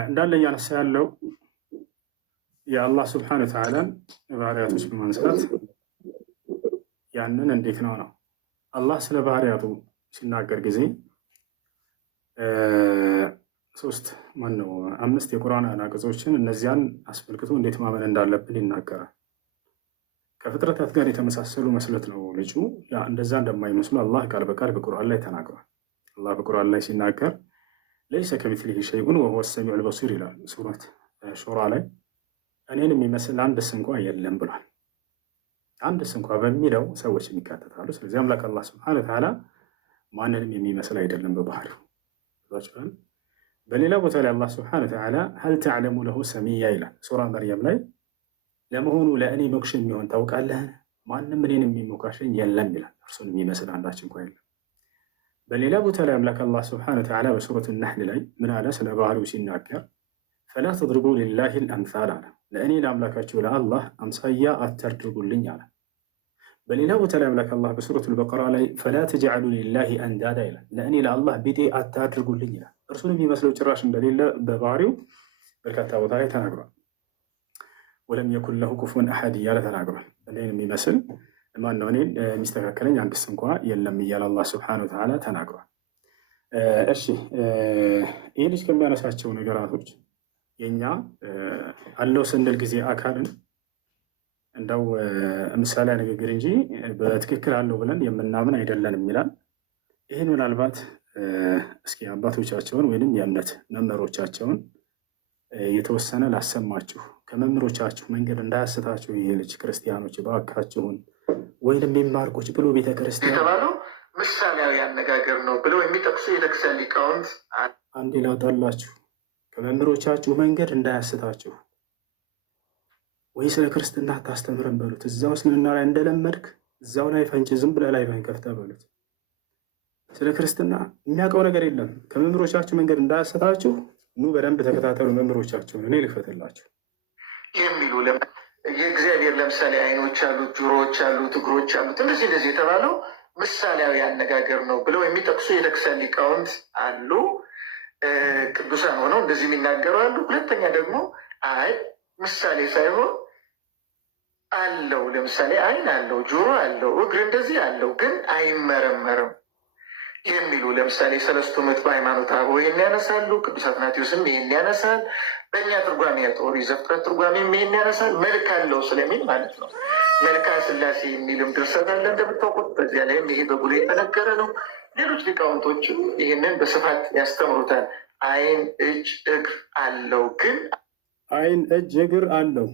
እንዳለ እያነሳ ያለው የአላህ ስብሐነ ወተዓላን ባህሪያቶች በማንሳት ያንን እንዴት ነው አላህ ስለ ባህሪያቱ ሲናገር ጊዜ አምስት የቁርአን አንቀጾችን እነዚያን አስመልክቶ እንዴት ማመን እንዳለብን ይናገራል። ከፍጥረታት ጋር የተመሳሰሉ መስሎት ነው ልጁ። እንደዛ እንደማይመስሉ አላህ ቃል በቃል በቁርአን ላይ ተናግሯል። አላህ በቁርአን ላይ ሲናገር ለይሰ ከሚስሊሂ ሸይኡን ወሁወ ሰሚዑል በሲር ይላል ሱረት ሹራ ላይ። እኔን የሚመስል አንድስ እንኳ የለም ብሏል። አንድስ እንኳ በሚለው ሰዎች የሚካተታሉ። ስለዚህ አምላክ አላህ ሱብሓነሁ ወተዓላ ማንንም የሚመስል አይደለም በባህሪው። በሌላ ቦታ ላይ አላህ ሱብሓነሁ ወተዓላ ሀል ተዕለሙ ለሁ ሰሚያ ይላል ሱራ መርየም ላይ። ለመሆኑ ለእኔ ሞክሽ የሚሆን ታውቃለህን? ማንም እኔን የሚሞካሸኝ የለም ይላል። እርሱን የሚመስል አንዳች እንኳ የለም። በሌላ ቦታ ላይ አምላክ አላህ ሱብሓነሁ ወተዓላ በሱረቱ ነሕል ላይ ምን አለ? ስለ ባህሪው ሲናገር ፈላ ተድሪቡ ሊላሂ ልአምሳል አለ። ለእኔ ለአምላካችሁ ለአላህ አምሳያ አታድርጉልኝ አለ። በሌላ ቦታ ላይ አምላክ አላህ በሱረቱል በቀራ ላይ ፈላ ተጅዐሉ ሊላሂ አንዳዳ ይላል። ለእኔ ለአላህ ቢጤ አታድርጉልኝ ይላል። እርሱን የሚመስለው ጭራሽ እንደሌለ በባህሪው በርካታ ቦታ ላይ ተናግሯል። ወለም የኩን ለሁ ኩፉወን አሐድ እያለ ተናግሯል። እኔን የሚመስል ማነው? እኔን የሚስተካከለኝ አንድስ እንኳ የለም እያለ አላህ ሱብሓነሁ ወተዓላ ተናግሯል። እሺ ይህ ልጅ ከሚያነሳቸው ነገራቶች የኛ አለው ስንል ጊዜ አካልን እንደው ምሳሌ ንግግር እንጂ በትክክል አለው ብለን የምናምን አይደለንም ይላል። ይህን ምናልባት እስኪ አባቶቻቸውን ወይንም የእምነት መምህሮቻቸውን የተወሰነ ላሰማችሁ፣ ከመምህሮቻችሁ መንገድ እንዳያስታችሁ ይሄ ልጅ ክርስቲያኖች እባካችሁን፣ ወይንም የሚማርቆች ብሎ ቤተክርስቲያን የተባለው ምሳሌያዊ አነጋገር ነው ብለው የሚጠቅሱ የቤተክርስቲያን ሊቃውንት አንዴ ላውጣላችሁ፣ ከመምህሮቻችሁ መንገድ እንዳያስታችሁ፣ ወይ ስለ ክርስትና አታስተምረን በሉት። እዛው እስልምና ላይ እንደለመድክ እዛው ላይ ፈንጭ፣ ዝም ብለህ ላይ ከፍተህ በሉት። ስለ ክርስትና የሚያውቀው ነገር የለም። ከመምህሮቻችሁ መንገድ እንዳያስታችሁ ኑ በደንብ ተከታተሉ መምህሮቻቸውን፣ እኔ ልክፈትላችሁ የሚሉ የእግዚአብሔር ለምሳሌ አይኖች አሉት፣ ጆሮዎች አሉት፣ እግሮች አሉት፣ እንደዚህ የተባለው ምሳሌያዊ አነጋገር ነው ብለው የሚጠቅሱ የቤተክርስቲያን ሊቃውንት አሉ። ቅዱሳን ሆነው እንደዚህ የሚናገሩ አሉ። ሁለተኛ ደግሞ አይ ምሳሌ ሳይሆን አለው፣ ለምሳሌ አይን አለው፣ ጆሮ አለው፣ እግር እንደዚህ አለው፣ ግን አይመረመርም የሚሉ ለምሳሌ ሰለስቱ ምዕት በሃይማኖተ አበው ይህን ያነሳሉ። ቅዱስ አትናቴዎስም ይህን ያነሳል። በእኛ ትርጓሜ የኦሪት ዘፍጥረት ትርጓሜም ይህን ያነሳል። መልክ አለው ስለሚል ማለት ነው። መልክአ ሥላሴ የሚልም ድርሰት አለ እንደምታውቁት። በዚያ ላይም ይሄ በጉልህ የተነገረ ነው። ሌሎች ሊቃውንቶችም ይህንን በስፋት ያስተምሩታል። አይን፣ እጅ፣ እግር አለው፣ ግን አይን፣ እጅ፣ እግር አለው፣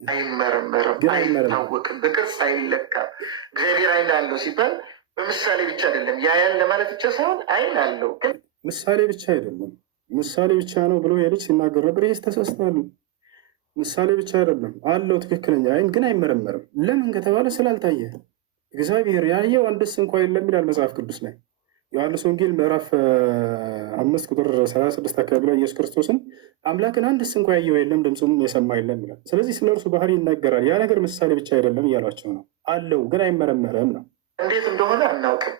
አይመረመርም፣ አይታወቅም፣ በቅርጽ አይለካም። እግዚአብሔር አይን አለው ሲባል በምሳሌ ብቻ አይደለም፣ ያያል ለማለት ብቻ ሳይሆን አይን አለው፣ ግን ምሳሌ ብቻ አይደለም። ምሳሌ ብቻ ነው ብሎ የልጅ ሲናገር ነበር። ይህ ተሳስተዋል። ምሳሌ ብቻ አይደለም አለው፣ ትክክለኛ አይን ግን አይመረመርም። ለምን ከተባለ ስላልታየ። እግዚአብሔር ያየው አንድስ እንኳ የለም ይላል መጽሐፍ ቅዱስ ላይ። ዮሐንስ ወንጌል ምዕራፍ 5 ቁጥር 36 አካባቢ ላይ ኢየሱስ ክርስቶስን አምላክን አንድስ እንኳ ያየው የለም ድምፁም የሰማ የለም ይላል። ስለዚህ ስለ እርሱ ባህሪ ይናገራል። ያ ነገር ምሳሌ ብቻ አይደለም እያሏቸው ነው። አለው ግን አይመረመርም ነው። እንዴት እንደሆነ አናውቅም።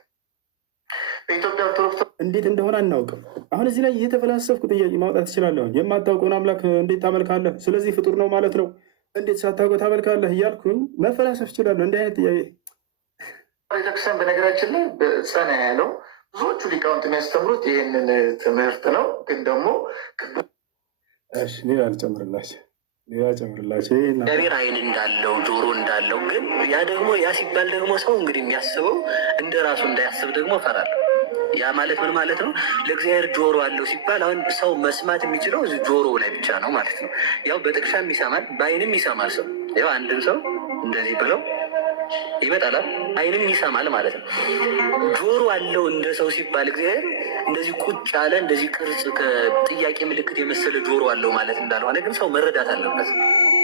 በኢትዮጵያ ኦርቶዶክስ እንዴት እንደሆነ አናውቅም። አሁን እዚህ ላይ እየተፈላሰፍኩ ጥያቄ ማውጣት እችላለሁ። የማታውቀውን አምላክ እንዴት ታመልካለህ? ስለዚህ ፍጡር ነው ማለት ነው። እንዴት ሳታውቀው ታመልካለህ እያልኩኝ መፈላሰፍ እችላለሁ። እንዲህ አይነት ጥያቄ ቤተክርስቲያን በነገራችን ላይ ጸና ያለው ብዙዎቹ ሊቃውንት የሚያስተምሩት ይህንን ትምህርት ነው። ግን ደግሞ ሌላ ልጨምርላቸው እግዚአብሔር አይን እንዳለው ጆሮ እንዳለው፣ ግን ያ ሲባል ደግሞ ሰው እንግዲህ የሚያስበው እንደ ራሱ እንዳያስብ ደግሞ እፈራለሁ። ያ ማለት ምን ማለት ነው? ለእግዚአብሔር ጆሮ አለው ሲባል አሁን ሰው መስማት የሚችለው እዚህ ጆሮ ላይ ብቻ ነው ማለት ነው። ያው በጥቅሻም ይሰማል፣ በአይንም ይሰማል። ሰው ያው አንድን ሰው እንደዚህ ብለው ይመጣላል፣ አይንም ይሰማል ማለት ነው። ጆሮ አለው እንደ ሰው ሲባል እግዚአብሔር እንደዚህ ቁጭ ያለ እንደዚህ ቅርጽ ከጥያቄ ምልክት የመሰለ ጆሮ አለው ማለት እንዳልሆነ ግን ሰው መረዳት አለበት።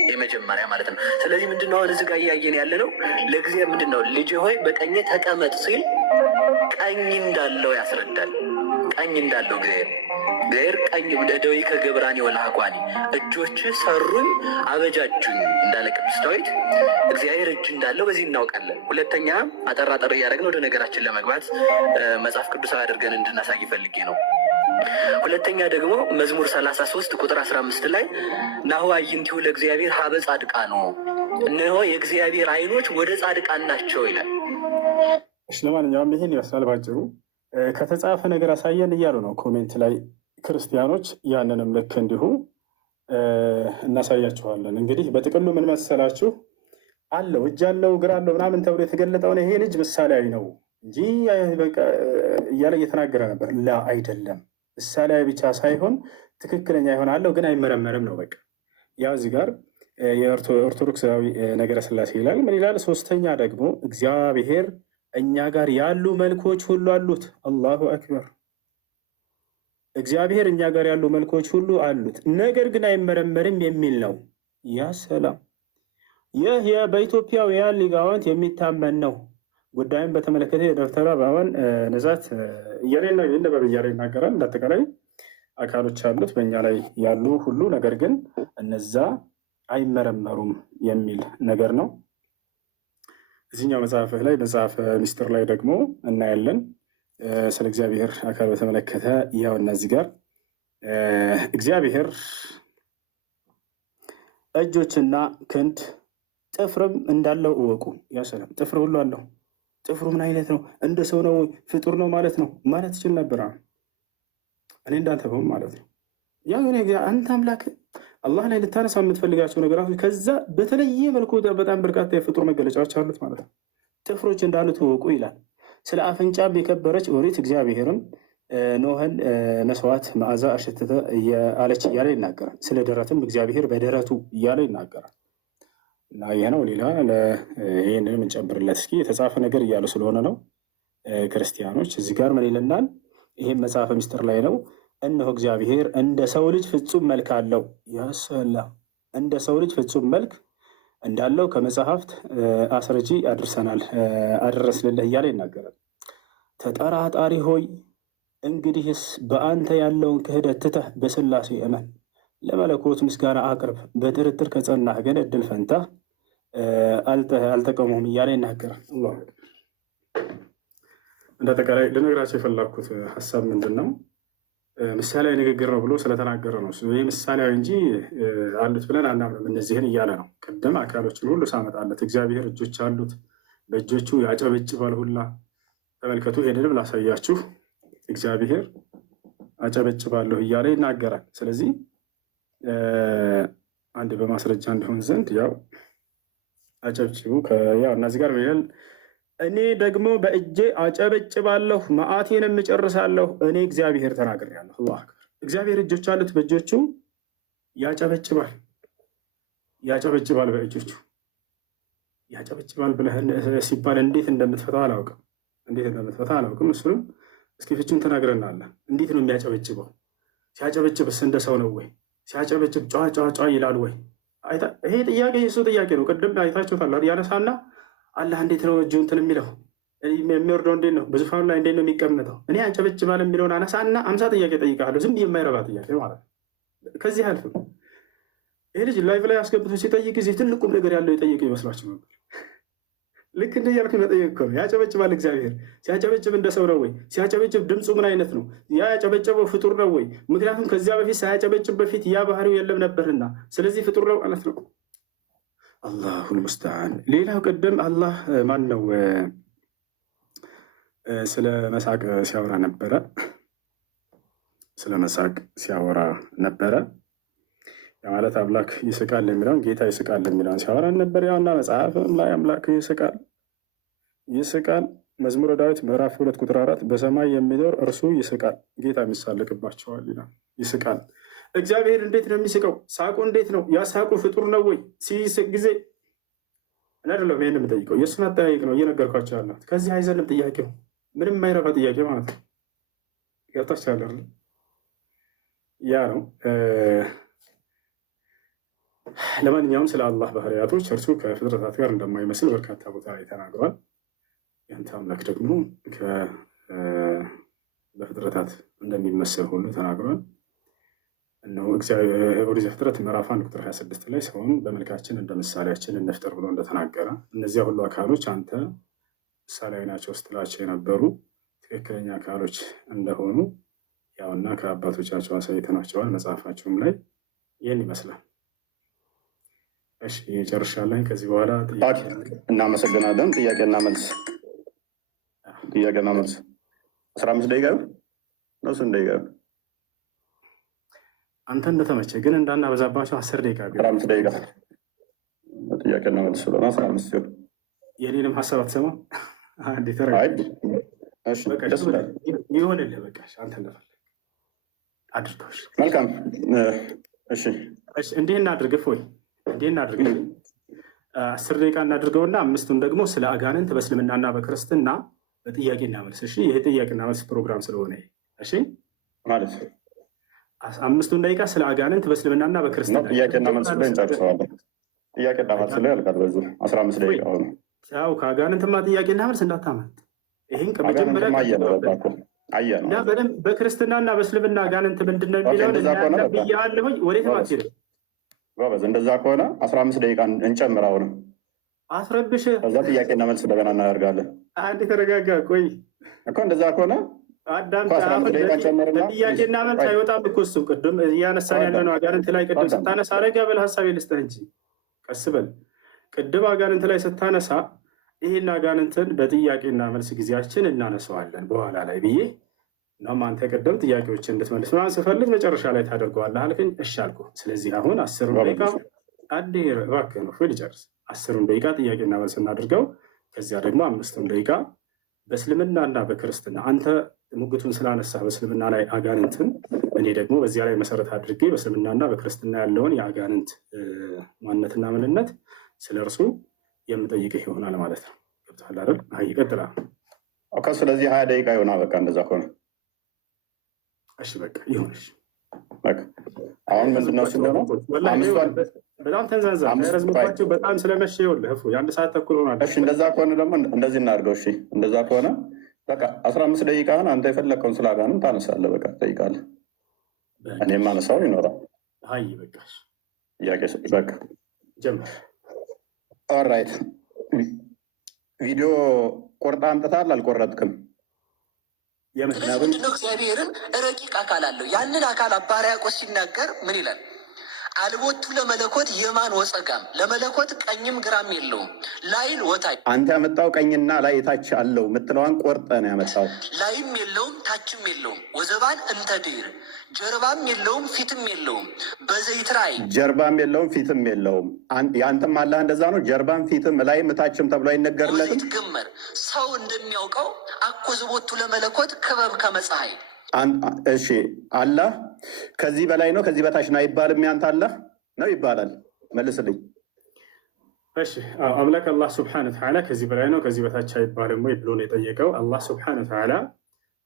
የመጀመሪያ ማለት ነው። ስለዚህ ምንድነው አሁን እዚህ ጋር እያየን ያለ ነው። ለጊዜ ምንድነው ልጅ ሆይ በቀኝ ተቀመጥ ሲል ቀኝ እንዳለው ያስረዳል። ቀኝ እንዳለው እግዚአብሔር ቀኝ ደዊ ከገብራኒ ወላኳኒ እጆች ሰሩኝ አበጃጁኝ እንዳለ ቅዱስ ዳዊት እግዚአብሔር እጅ እንዳለው በዚህ እናውቃለን። ሁለተኛ አጠራጠር እያደረግን ወደ ነገራችን ለመግባት መጽሐፍ ቅዱሳዊ አድርገን እንድናሳይ ፈልጌ ነው። ሁለተኛ ደግሞ መዝሙር 33 ቁጥር 15 ላይ ናሁ አዕይንቲሁ ለእግዚአብሔር ሀበ ጻድቃን ነው፣ እነሆ የእግዚአብሔር አይኖች ወደ ጻድቃን ናቸው ይላል። እሺ ለማንኛውም ይህን ይመስላል ባጭሩ። ከተጻፈ ነገር አሳየን እያሉ ነው ኮሜንት ላይ ክርስቲያኖች። ያንንም ልክ እንዲሁ እናሳያችኋለን። እንግዲህ በጥቅሉ ምን መሰላችሁ አለው እጅ አለው እግር አለው ምናምን ተብሎ የተገለጠውን ይሄ ልጅ ምሳሌያዊ ነው እንጂ እያለ እየተናገረ ነበር። ላ አይደለም፣ ምሳሌያዊ ብቻ ሳይሆን ትክክለኛ ይሆናለው ግን አይመረመርም ነው። በቃ ያው እዚህ ጋር የኦርቶዶክሳዊ ነገረ ስላሴ ይላል። ምን ይላል? ሶስተኛ ደግሞ እግዚአብሔር እኛ ጋር ያሉ መልኮች ሁሉ አሉት። አላሁ አክበር። እግዚአብሔር እኛ ጋር ያሉ መልኮች ሁሉ አሉት፣ ነገር ግን አይመረመርም የሚል ነው። ያ ሰላም! ይህ በኢትዮጵያውያን ሊቃውንት የሚታመን ነው። ጉዳዩን በተመለከተ የዶክተር አበባን ነዛት እያለ ይናገራል። እንዳጠቃላይ አካሎች አሉት በእኛ ላይ ያሉ ሁሉ፣ ነገር ግን እነዛ አይመረመሩም የሚል ነገር ነው። እዚህኛው መጽሐፍህ ላይ መጽሐፈ ሚስጥር ላይ ደግሞ እናያለን ስለ እግዚአብሔር አካል በተመለከተ። ያው እነዚህ ጋር እግዚአብሔር እጆችና ክንድ ጥፍርም እንዳለው እወቁ። ያሰላም ጥፍር ሁሉ አለው። ጥፍሩ ምን አይነት ነው? እንደ ሰው ነው? ፍጡር ነው ማለት ነው ማለት ይችል ነበር። እኔ እንዳንተ በሆን ማለት ነው። ያ አንተ አምላክ አላህ ላይ ልታነሳ የምትፈልጋቸው ነገራቶች ከዛ በተለየ መልኩ በጣም በርካታ የፍጡር መገለጫዎች አሉት ማለት ነው። ጥፍሮች እንዳሉት እወቁ ይላል። ስለ አፍንጫም የከበረች ኦሪት እግዚአብሔርም ኖህን መስዋዕት መዓዛ አሸተተ አለች እያለ ይናገራል። ስለ ደረትም እግዚአብሔር በደረቱ እያለ ይናገራል። እና ይህ ነው። ሌላ ይህንን የምንጨምርለት እስኪ የተጻፈ ነገር እያሉ ስለሆነ ነው ክርስቲያኖች። እዚህ ጋር ምን ይለናል? ይህም መጽሐፈ ሚስጥር ላይ ነው። እነሆ እግዚአብሔር እንደ ሰው ልጅ ፍጹም መልክ አለው። ያሰላም! እንደ ሰው ልጅ ፍጹም መልክ እንዳለው ከመጽሐፍት አስረጂ አደረስንልህ እያለ ይናገራል። ተጠራጣሪ ሆይ እንግዲህስ በአንተ ያለውን ክህደት ትተህ በስላሴ እመን፣ ለመለኮት ምስጋና አቅርብ። በጥርጥር ከጸናህ ግን እድል ፈንታ አልጠቀሙም እያለ ይናገራል። እንዳጠቃላይ ልነግራቸው የፈላኩት ሀሳብ ምንድን ነው? ምሳሌያዊ ንግግር ነው ብሎ ስለተናገረ ነው። ይህ ምሳሌያዊ እንጂ አሉት ብለን አናምንም እነዚህን እያለ ነው። ቅድም አካሎችን ሁሉ ሳመጣለት እግዚአብሔር እጆች አሉት፣ በእጆቹ ያጨበጭባል ሁላ። ተመልከቱ፣ ይሄንንም ላሳያችሁ። እግዚአብሔር አጨበጭባለሁ እያለ ይናገራል። ስለዚህ አንድ በማስረጃ እንዲሆን ዘንድ ያው አጨብጭቡ። ያው እነዚህ ጋር ይላል እኔ ደግሞ በእጄ አጨበጭባለሁ መዓቴንም እጨርሳለሁ፣ እኔ እግዚአብሔር ተናግሬያለሁ። አላሁ አክበር። እግዚአብሔር እጆች አሉት፣ በእጆቹ ያጨበጭባል። በእጆቹ ያጨበጭባል ብለህ ሲባል እንዴት እንደምትፈታው አላውቅም። እሱንም እስኪ ፍቹን ተናግረናለን። እንዴት ነው የሚያጨበጭበው? ሲያጨበጭብስ እንደ ሰው ነው ወይ? ሲያጨበጭብ ጫ ይላል ወይ? ይሄ ጥያቄ የሱ ጥያቄ ነው። ቅድም አይታችሁታል። ያነሳና አላህ እንዴት ነው እጁ እንትን የሚለው የሚወርደው? እንዴት ነው በዙፋኑ ላይ እንዴት ነው የሚቀመጠው? እኔ አንጨበጭባል የሚለውን አነሳና 50 ጥያቄ ጠይቃለሁ። ዝም የማይረባ ጥያቄ ማለት ነው። ከዚህ አልፍ ይሄ ልጅ ላይቭ ላይ አስገብቶ ሲጠይቅ ጊዜ ትልቁም ነገር ያለው የጠየቀ ይመስላችሁ ነበር። ልክ እንደ ያልኩ መጠየቅ እኮ ነው። ያጨበጭባል እግዚአብሔር። ሲያጨበጭብ እንደ ሰው ነው ወይ? ሲያጨበጭብ ድምፁ ምን አይነት ነው? ያ ያጨበጨበው ፍጡር ነው ወይ? ምክንያቱም ከዚያ በፊት ሳያጨበጭብ በፊት ያ ባህሪው የለም ነበርና፣ ስለዚህ ፍጡር ነው ማለት ነው። አላሁል ሙስተዓን። ሌላው ቅድም አላህ ማን ነው ስለ መሳቅ ሲያወራ ነበረ። ማለት አምላክ ይስቃል የሚለውን ጌታ ይስቃል የሚለውን ሲያወራ ነበር። ያውና መጽሐፍም ላይ አምላክ ይስቃል። መዝሙረ ዳዊት ምዕራፍ 2 ቁጥር 4 በሰማይ የሚኖር እርሱ ይስቃል፣ ጌታ የሚሳለቅባቸዋል ይላል። ይስቃል። እግዚአብሔር እንዴት ነው የሚስቀው? ሳቁ እንዴት ነው? ያ ሳቁ ፍጡር ነው ወይ? ሲስቅ ጊዜ አይደለም። ይህን የምጠይቀው የእሱን አጠያየቅ ነው እየነገርኳቸው ያለሁት። ከዚህ አይዘልም ጥያቄው። ምንም የማይረባ ጥያቄ ማለት ነው። ገብታችኋል? ያ ነው ለማንኛውም ስለ አላህ ባህሪያቶች እርሱ ከፍጥረታት ጋር እንደማይመስል በርካታ ቦታ ላይ ተናግሯል። ያንተ አምላክ ደግሞ በፍጥረታት እንደሚመስል ሁሉ ተናግሯል። እነሆ ኦሪት ዘፍጥረት ምዕራፍ 1 ቁጥር 26 ላይ ሰውን በመልካችን እንደ ምሳሌያችን እንፍጠር ብሎ እንደተናገረ እነዚያ ሁሉ አካሎች አንተ ምሳሌያዊ ናቸው ስትላቸው የነበሩ ትክክለኛ አካሎች እንደሆኑ ያውና ከአባቶቻቸው አሳይተናቸዋል። መጽሐፋቸውም ላይ ይህን ይመስላል። እሺ ጨርሻለሁ። ከዚህ በኋላ እናመሰግናለን። ጥያቄና መልስ 15 ደቂቃ ነው። ስንት ደቂቃ? አንተ እንደተመቸ ግን እንዳናበዛባቸው 10 ደቂቃ 15 ደቂቃ ጥያቄና መልስ ስለሆነ 15 ሲሆን የኔንም ሀሳብ አትሰማ። ይሆንልህ በቃ አንተ እንደፈለግ አድርገው። መልካም እሺ፣ እንዲህ እናድርግ። እፎይ እንዲህ እናድርግ። 10 ደቂቃ እናድርገውና 5ቱን ደግሞ ስለ አጋንንት በእስልምናና በክርስትና በጥያቄና መልስ። እሺ፣ ይሄ ጥያቄና መልስ ፕሮግራም ስለሆነ እሺ፣ ማለት 5ቱን ደቂቃ ስለ አጋንንት በእስልምናና በክርስትና ጥያቄና መልስ ላይ እንጨርሰዋለን። ጥያቄና መልስ ላይ ያልቃል በዚህ 15 ደቂቃ ሆነ። ያው ከአጋንንትማ ጥያቄና መልስ እንዳታመልጥ። ይህን ከመጀመሪያ እና በደንብ በክርስትናና በእስልምና አጋንንት ምንድን ነው የሚለውን ብያለሁኝ። ወዴት ማትሄድ ጎበዝ። እንደዛ ከሆነ 15 ደቂቃ እንጨምር። አሁንም አስረብሽ፣ ከዛ ጥያቄና መልስ እንደገና እናደርጋለን። አንድ ተረጋጋ። ቆይ እኮ እንደዛ ከሆነ ጥያቄና መልስ አይወጣም እኮ እሱም ቅድም እያነሳን ያለ ነው። አጋንንት ላይ ቅድም ስታነሳ አረጋ በል ሀሳብ ልስጥህ እንጂ ቀስ በል። ቅድም አጋንንት ላይ ስታነሳ ይህን አጋንንትን በጥያቄና መልስ ጊዜያችን እናነሳዋለን በኋላ ላይ ብዬ እናም አንተ ቅድም ጥያቄዎችን እንድትመልስ ምናምን ስፈልግ መጨረሻ ላይ ታደርገዋለህ አልከኝ። እሺ አልኩ። ስለዚህ አሁን 10 ደቂቃ አንዴ እባክህ ነው ልጨርስ። 10 ደቂቃ ጥያቄና መልስ እናድርገው። ከዚያ ደግሞ 5 ደቂቃ በእስልምናና በክርስትና አንተ ሙግቱን ስላነሳ በእስልምና ላይ አጋንንትን፣ እኔ ደግሞ በዚያ ላይ መሰረት አድርጌ በእስልምናና በክርስትና ያለውን የአጋንንት ማንነትና ምንነት ስለ እርሱ የምጠይቅህ ይሆናል ማለት ነው። ገብቶሃል አይደል? ይቀጥላል። ስለዚህ 20 ደቂቃ ይሆናል። በቃ እንደዛ ከሆነ እሺ በቃ ይሆንሽ። አሁን ምንድነው በጣም ተንዛዛ ረዝምባቸው በጣም ስለመሸ ይኸውልህ የ1 ሰዓት ተኩል ሆኗል። እሺ እንደዛ ከሆነ ደግሞ እንደዚህ እናድርገው። እሺ እንደዛ ከሆነ በቃ 15 ደቂቃህን አንተ የፈለግከውን ስለ አጋንንት ታነሳለህ። በቃ ትጠይቃለህ፣ እኔም አነሳው ይኖራል። አይ በቃ ጥያቄ በቃ ጀምር። ኦልራይት ቪዲዮ ቆርጣ አምጥታል አልቆረጥክም? ምንድነው? እግዚአብሔርን ረቂቅ አካል አለው። ያንን አካል አባ ሕርያቆስ ሲናገር ምን ይላል? አልቦቱ ለመለኮት የማን ወፀጋም፣ ለመለኮት ቀኝም ግራም የለውም ላይል ወታች። አንተ ያመጣው ቀኝና ላይ ታች አለው የምትለዋን ቆርጠ ነው ያመጣው። ላይም የለውም ታችም የለውም ወዘባን እንተ ድር፣ ጀርባም የለውም ፊትም የለውም በዘይት ራእይ። ጀርባም የለውም ፊትም የለውም። ያንተም አላህ እንደዛ ነው። ጀርባም ፊትም ላይም ታችም ተብሎ አይነገርለትም። ግመር ሰው እንደሚያውቀው አኮዝቦቱ ለመለኮት ክበብ ከመፀሐይ። እሺ አላህ ከዚህ በላይ ነው ከዚህ በታች ነው አይባልም። ያንተ አላህ ነው ይባላል። መልስልኝ። እሺ አምላክ አላህ ስብሐነ ወተዓላ ከዚህ በላይ ነው ከዚህ በታች አይባልም ወይ ብሎ ነው የጠየቀው። አላህ ስብሐነ ወተዓላ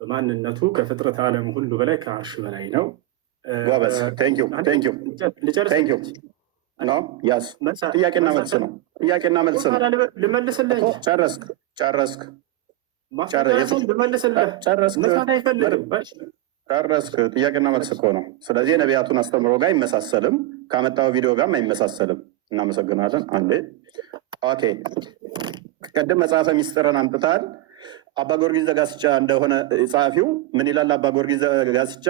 በማንነቱ ከፍጥረት ዓለም ሁሉ በላይ ከአርሽ በላይ ነው። ጥያቄና መልስ ነው። ጥያቄና መልስ ነው። ልመልስልህ። ጨረስክ? ጨረስክ? ጥያቄና መልስ እኮ ነው። ስለዚህ የነቢያቱን አስተምሮ ጋር አይመሳሰልም፣ ካመጣው ቪዲዮ ጋርም አይመሳሰልም። እናመሰግናለን። አንዴ ኦኬ። ቅድም መጽሐፈ ሚስጥርን አምጥታል። አባ ጊዮርጊስ ዘጋስጫ እንደሆነ ጸሐፊው ምን ይላል? አባ ጊዮርጊስ ዘጋስጫ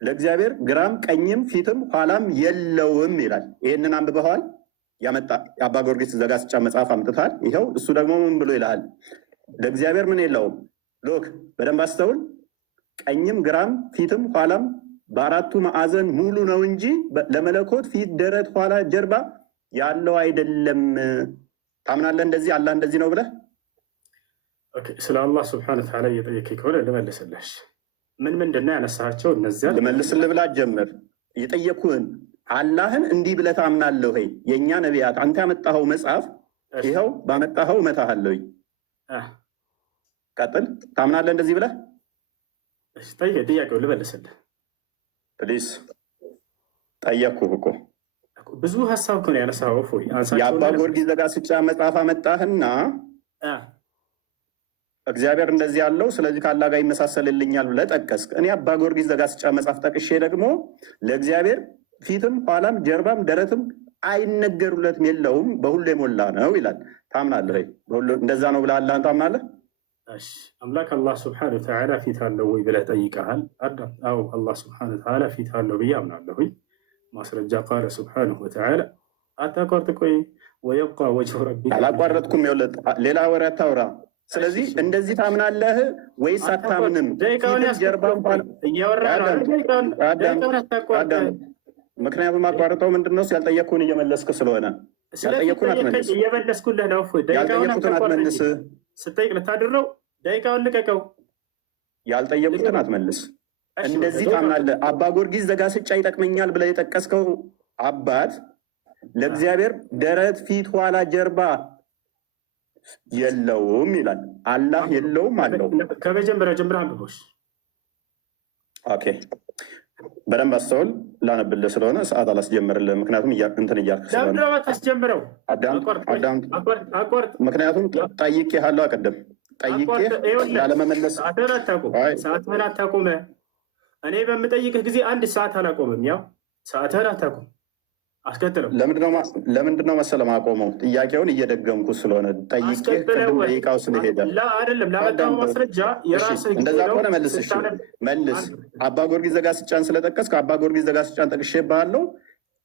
ለእግዚአብሔር ግራም ቀኝም ፊትም ኋላም የለውም ይላል። ይህንን አንብበዋል? ያመጣ የአባ ጊዮርጊስ ዘጋስጫ መጽሐፍ አምጥታል። ይኸው እሱ ደግሞ ምን ብሎ ይልሃል? ለእግዚአብሔር ምን የለውም? ሎክ በደንብ አስተውል። ቀኝም ግራም ፊትም ኋላም በአራቱ ማዕዘን ሙሉ ነው እንጂ ለመለኮት ፊት፣ ደረት፣ ኋላ፣ ጀርባ ያለው አይደለም። ታምናለህ? እንደዚህ አላህ እንደዚህ ነው ብለህ ስለ አላህ ስብሐነ ወተዓላ እየጠየቀኝ ከሆነ ልመልስልህ። ምንድን ነው ያነሳቸው? እነዚያ ልመልስልህ ብላ ጀምር። የጠየኩህን አላህን እንዲህ ብለህ ታምናለህ ወይ? የእኛ ነቢያት አንተ ያመጣኸው መጽሐፍ ይኸው ባመጣኸው እመታሃለሁኝ። ቀጥል። ታምናለህ እንደዚህ ብለህ? ጥያቄውን ልመልስልህ ፕሊዝ። ጠየቅኩህ እኮ ብዙ ሀሳብ እኮ ነው ያነሳኸው። እፎይ የአባ ጊዮርጊስ ዘጋስጫ መጽሐፍ አመጣህና እግዚአብሔር እንደዚህ ያለው ስለዚህ ከአላህ ጋር ይመሳሰልልኛል ብለህ ጠቀስክ። እኔ አባ ጊዮርጊስ ዘጋስጫ መጽሐፍ ጠቅሼ ደግሞ ለእግዚአብሔር ፊትም ኋላም ጀርባም ደረትም አይነገሩለትም የለውም በሁሉ የሞላ ነው ይላል። ታምናለህ? እንደዛ ነው ብለህ አላህን ታምናለህ? አምላክ አላህ ስብሐነሁ ወተዓላ ፊት አለው ወይ ብለህ ጠይቀሃል። አዎ አላህ ስብሐነሁ ወተዓላ ፊት አለው ብዬ አምናለሁ። ማስረጃ ቃለ ስብሐነሁ ወተዓላ አታቋርጥ። ቆይ ወየብቃ ወጅሁ ረቢከ አላቋረጥኩም። ሌላ ወሬ አታውራ። ስለዚህ እንደዚህ ታምናለህ ወይስ አታምንም? ምክንያቱም አቋርጠው ምንድን ነው ያልጠየቅኩህን እየመለስክ ስለሆነ ያልጠየቅኩህን አትመልስ። እየመለስኩልህ ነው። ያልጠየቅኩትን አትመልስ። ስጠይቅ ልታድረው ደቂቃውን ልቀቀው። ያልጠየቁትን አትመልስ። እንደዚህ ታምናለህ? አባ ጊዮርጊስ ዘጋስጫ ይጠቅመኛል ብለህ የጠቀስከው አባት ለእግዚአብሔር ደረት፣ ፊት፣ ኋላ፣ ጀርባ የለውም ይላል። አላህ የለውም አለው። ከመጀመሪያ ጀምረህ አንብቦሽ። ኦኬ በደንብ አስተውል። ላነብልህ ስለሆነ ሰዓት አላስጀምርልህ። ምክንያቱም እንትን እያልክ ስለሆነ አስጀምረው። ምክንያቱም ጠይቄሃለሁ። አቀደም ጠይቄህ ላለመመለስ ሰዓትህን አታቁም። እኔ በምጠይቅህ ጊዜ አንድ ሰዓት አላቆምም። ያው ሰዓትህን አታቁም። አስከትለው ለምንድነው መሰለህ ማቆመው? ጥያቄውን እየደገምኩ ስለሆነ ጠይቄህ ቅድም ደቂቃው ስለሄደ አይደለም። ላመጣው ማስረጃ የራስህ እንደዛ ከሆነ መልስ። እሺ መልስ። አባ ጊዮርጊስ ዘጋስጫን ስለጠቀስክ አባ ጊዮርጊስ ዘጋስጫን ጠቅሼብሃለሁ።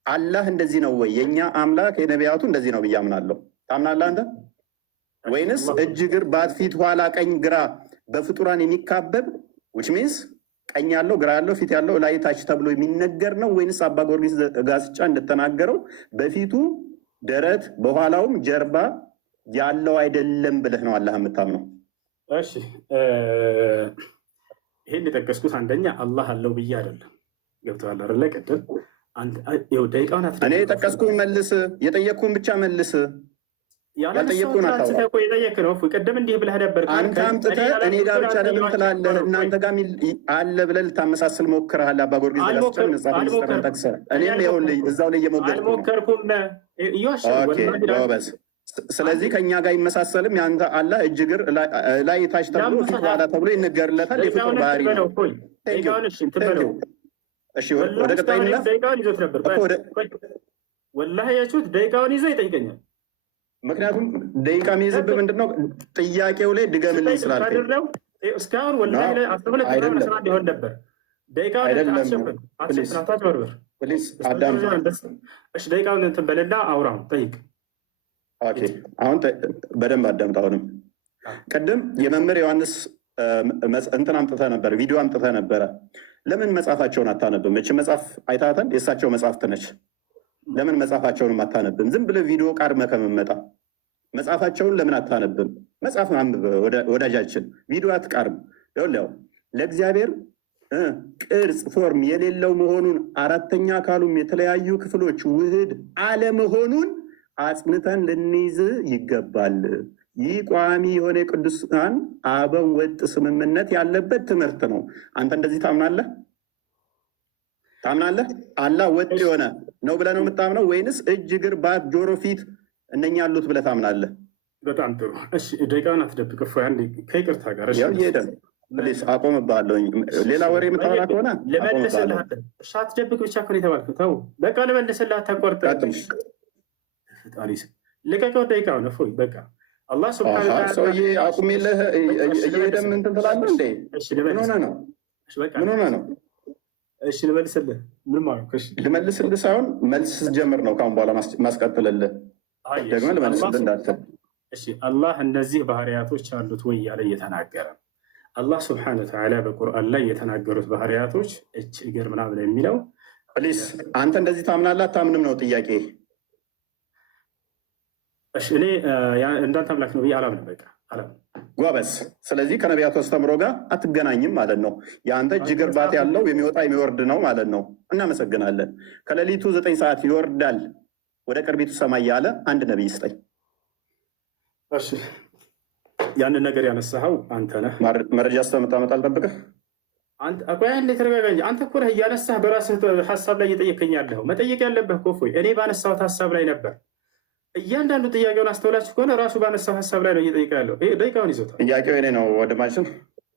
አላህ እንደዚህ ነው ወይ? የእኛ አምላክ የነቢያቱ እንደዚህ ነው ብዬ አምናለሁ። ታምናለህ አንተ? ወይንስ እጅ እግር ባት ፊት ኋላ ቀኝ ግራ በፍጡራን የሚካበብ ዊች ሚንስ ቀኝ ያለው ግራ ያለው ፊት ያለው ላይ ታች ተብሎ የሚነገር ነው? ወይንስ አባ ጊዮርጊስ ዘጋስጫ እንደተናገረው በፊቱ ደረት በኋላውም ጀርባ ያለው አይደለም ብለህ ነው አላህ የምታምነው? እሺ ይሄን የጠቀስኩት አንደኛ አላህ አለው ብዬ አይደለም። ገብቶሃል አይደለ? ቅድም ደቂቃውን እኔ የጠቀስኩህን መልስ፣ የጠየቅኩህን ብቻ መልስ። ያልጠየቅኩህን አታውራ። የጠየቅ ነው። ቅድም እንዲህ ብለህ ነበር። አንተ አምጥተህ እኔ ጋር ብቻ ለምን ትላለህ? እናንተ ጋር አለ ብለህ ልታመሳስል ሞክረሃል። አባ ጊዮርጊስ ዘጋስጫ መጽሐፍ ሚስጥርን ጠቅሰህ እኔም ይኸውልህ እዛው ላይ እየሞገድኩ ጎበዝ። ስለዚህ ከእኛ ጋር ይመሳሰልም የአንተ አላህ እጅ እግር ላይ ታች ተብሎ ፊት ኋላ ተብሎ ይነገርለታል። የፍጡር ባህሪ ነው። እሺ ወደ ቀጣይ እንለፍ። ወላሂ ያችሁት ደቂቃውን ይዞ ይጠይቀኛል። ምክንያቱም ደቂቃ የሚይዝብህ ምንድነው? ጥያቄው ላይ ድገምልኝ ስላልከኝ እስካሁን ወላሂ ላይ 12 ሊሆን ነበር። ደቂቃውን እንትን በልና አውራው ጠይቅ። አሁን በደንብ አዳምጥ። አሁንም ቅድም የመምህር ዮሐንስ እንትን አምጥተህ ነበር፣ ቪዲዮ አምጥተህ ነበረ። ለምን መጽሐፋቸውን አታነብም? እች መጽሐፍ አይታተን የእሳቸው መጽሐፍት ነች። ለምን መጽሐፋቸውንም አታነብም? ዝም ብለህ ቪዲዮ ቃርመህ ከመመጣ መጽሐፋቸውን ለምን አታነብም? መጽሐፍ አንብብ ወዳጃችን፣ ቪዲዮ አትቃርም። ያው ለእግዚአብሔር ቅርጽ ፎርም የሌለው መሆኑን አራተኛ አካሉም የተለያዩ ክፍሎች ውህድ አለመሆኑን አጽንተን ልንይዝ ይገባል። ይህ ቋሚ የሆነ የቅዱሳን አበው ወጥ ስምምነት ያለበት ትምህርት ነው። አንተ እንደዚህ ታምናለህ? ታምናለህ? አላህ ወጥ የሆነ ነው ብለህ ነው የምታምነው? ወይንስ እጅ እግር ባት ጆሮ ፊት እነኛ ያሉት ብለህ ታምናለህ? በጣም ጥሩ። እሺ ደቂቃውን አትደብቅ። ከይቅርታ ጋር ፕሊስ አቆምብሃለሁኝ። ሌላ ወሬ የምታወራ ከሆነ ልመልስልህ። እሺ አትደብቅ ብቻ እኮ ነው የተባልኩት። ተው በቃ ልመልስልህ። አታቋርጥ። ልቀቀው ደቂቃውን። እፎይ በቃ አላህ ሱብሓነሁ ወተዓላ ሰውዬ አቁሜልህ እየሄደም እንትን ትላለህ እንዴ? ምን ሆነህ ነው? ምን ሆነህ ነው? እሺ ልመልስልህ። ምን ማለት ነው? ልመልስልህ ሳይሆን መልስ ስትጀምር ነው ካሁን በኋላ ማስቀጥልልህ። ደግሞ ልመልስልህ እንዳትል። እሺ አላህ እነዚህ ባህሪያቶች አሉት ወይ እያለ እየተናገረ አላህ ስብሐነሁ ወተዓላ በቁርአን ላይ የተናገሩት ባህሪያቶች እጅ እግር ምናምን የሚለው ፕሊስ አንተ እንደዚህ ታምናለህ አታምንም ነው ጥያቄ። እሺ እኔ እንዳንተ አምላክ ነው ብዬ አላምንም። በቃ አላምንም። ጎበዝ። ስለዚህ ከነቢያቱ አስተምሮ ጋር አትገናኝም ማለት ነው። የአንተ እጅ እግር ባት ያለው የሚወጣ የሚወርድ ነው ማለት ነው። እናመሰግናለን። ከሌሊቱ 9 ሰዓት ይወርዳል ወደ ቅርቢቱ ሰማይ ያለ አንድ ነቢይ ስጠኝ። እሺ ያንን ነገር ያነሳኸው አንተ ነህ። መረጃ ስተመጣመጥ አልጠብቅህ። ቆይ አንዴ ተረጋጋ እንጂ አንተ እኮ ነህ እያነሳህ በራስህ ሀሳብ ላይ እየጠየቀኝ ያለኸው። መጠየቅ ያለብህ እኮ እፎይ እኔ ባነሳሁት ሀሳብ ላይ ነበር። እያንዳንዱ ጥያቄውን አስተውላችሁ ከሆነ ራሱ ባነሳው ሀሳብ ላይ ነው እየጠየቀ ያለው። ደቂቃውን ይዞታል። ጥያቄው እኔ ነው ወንድማችን።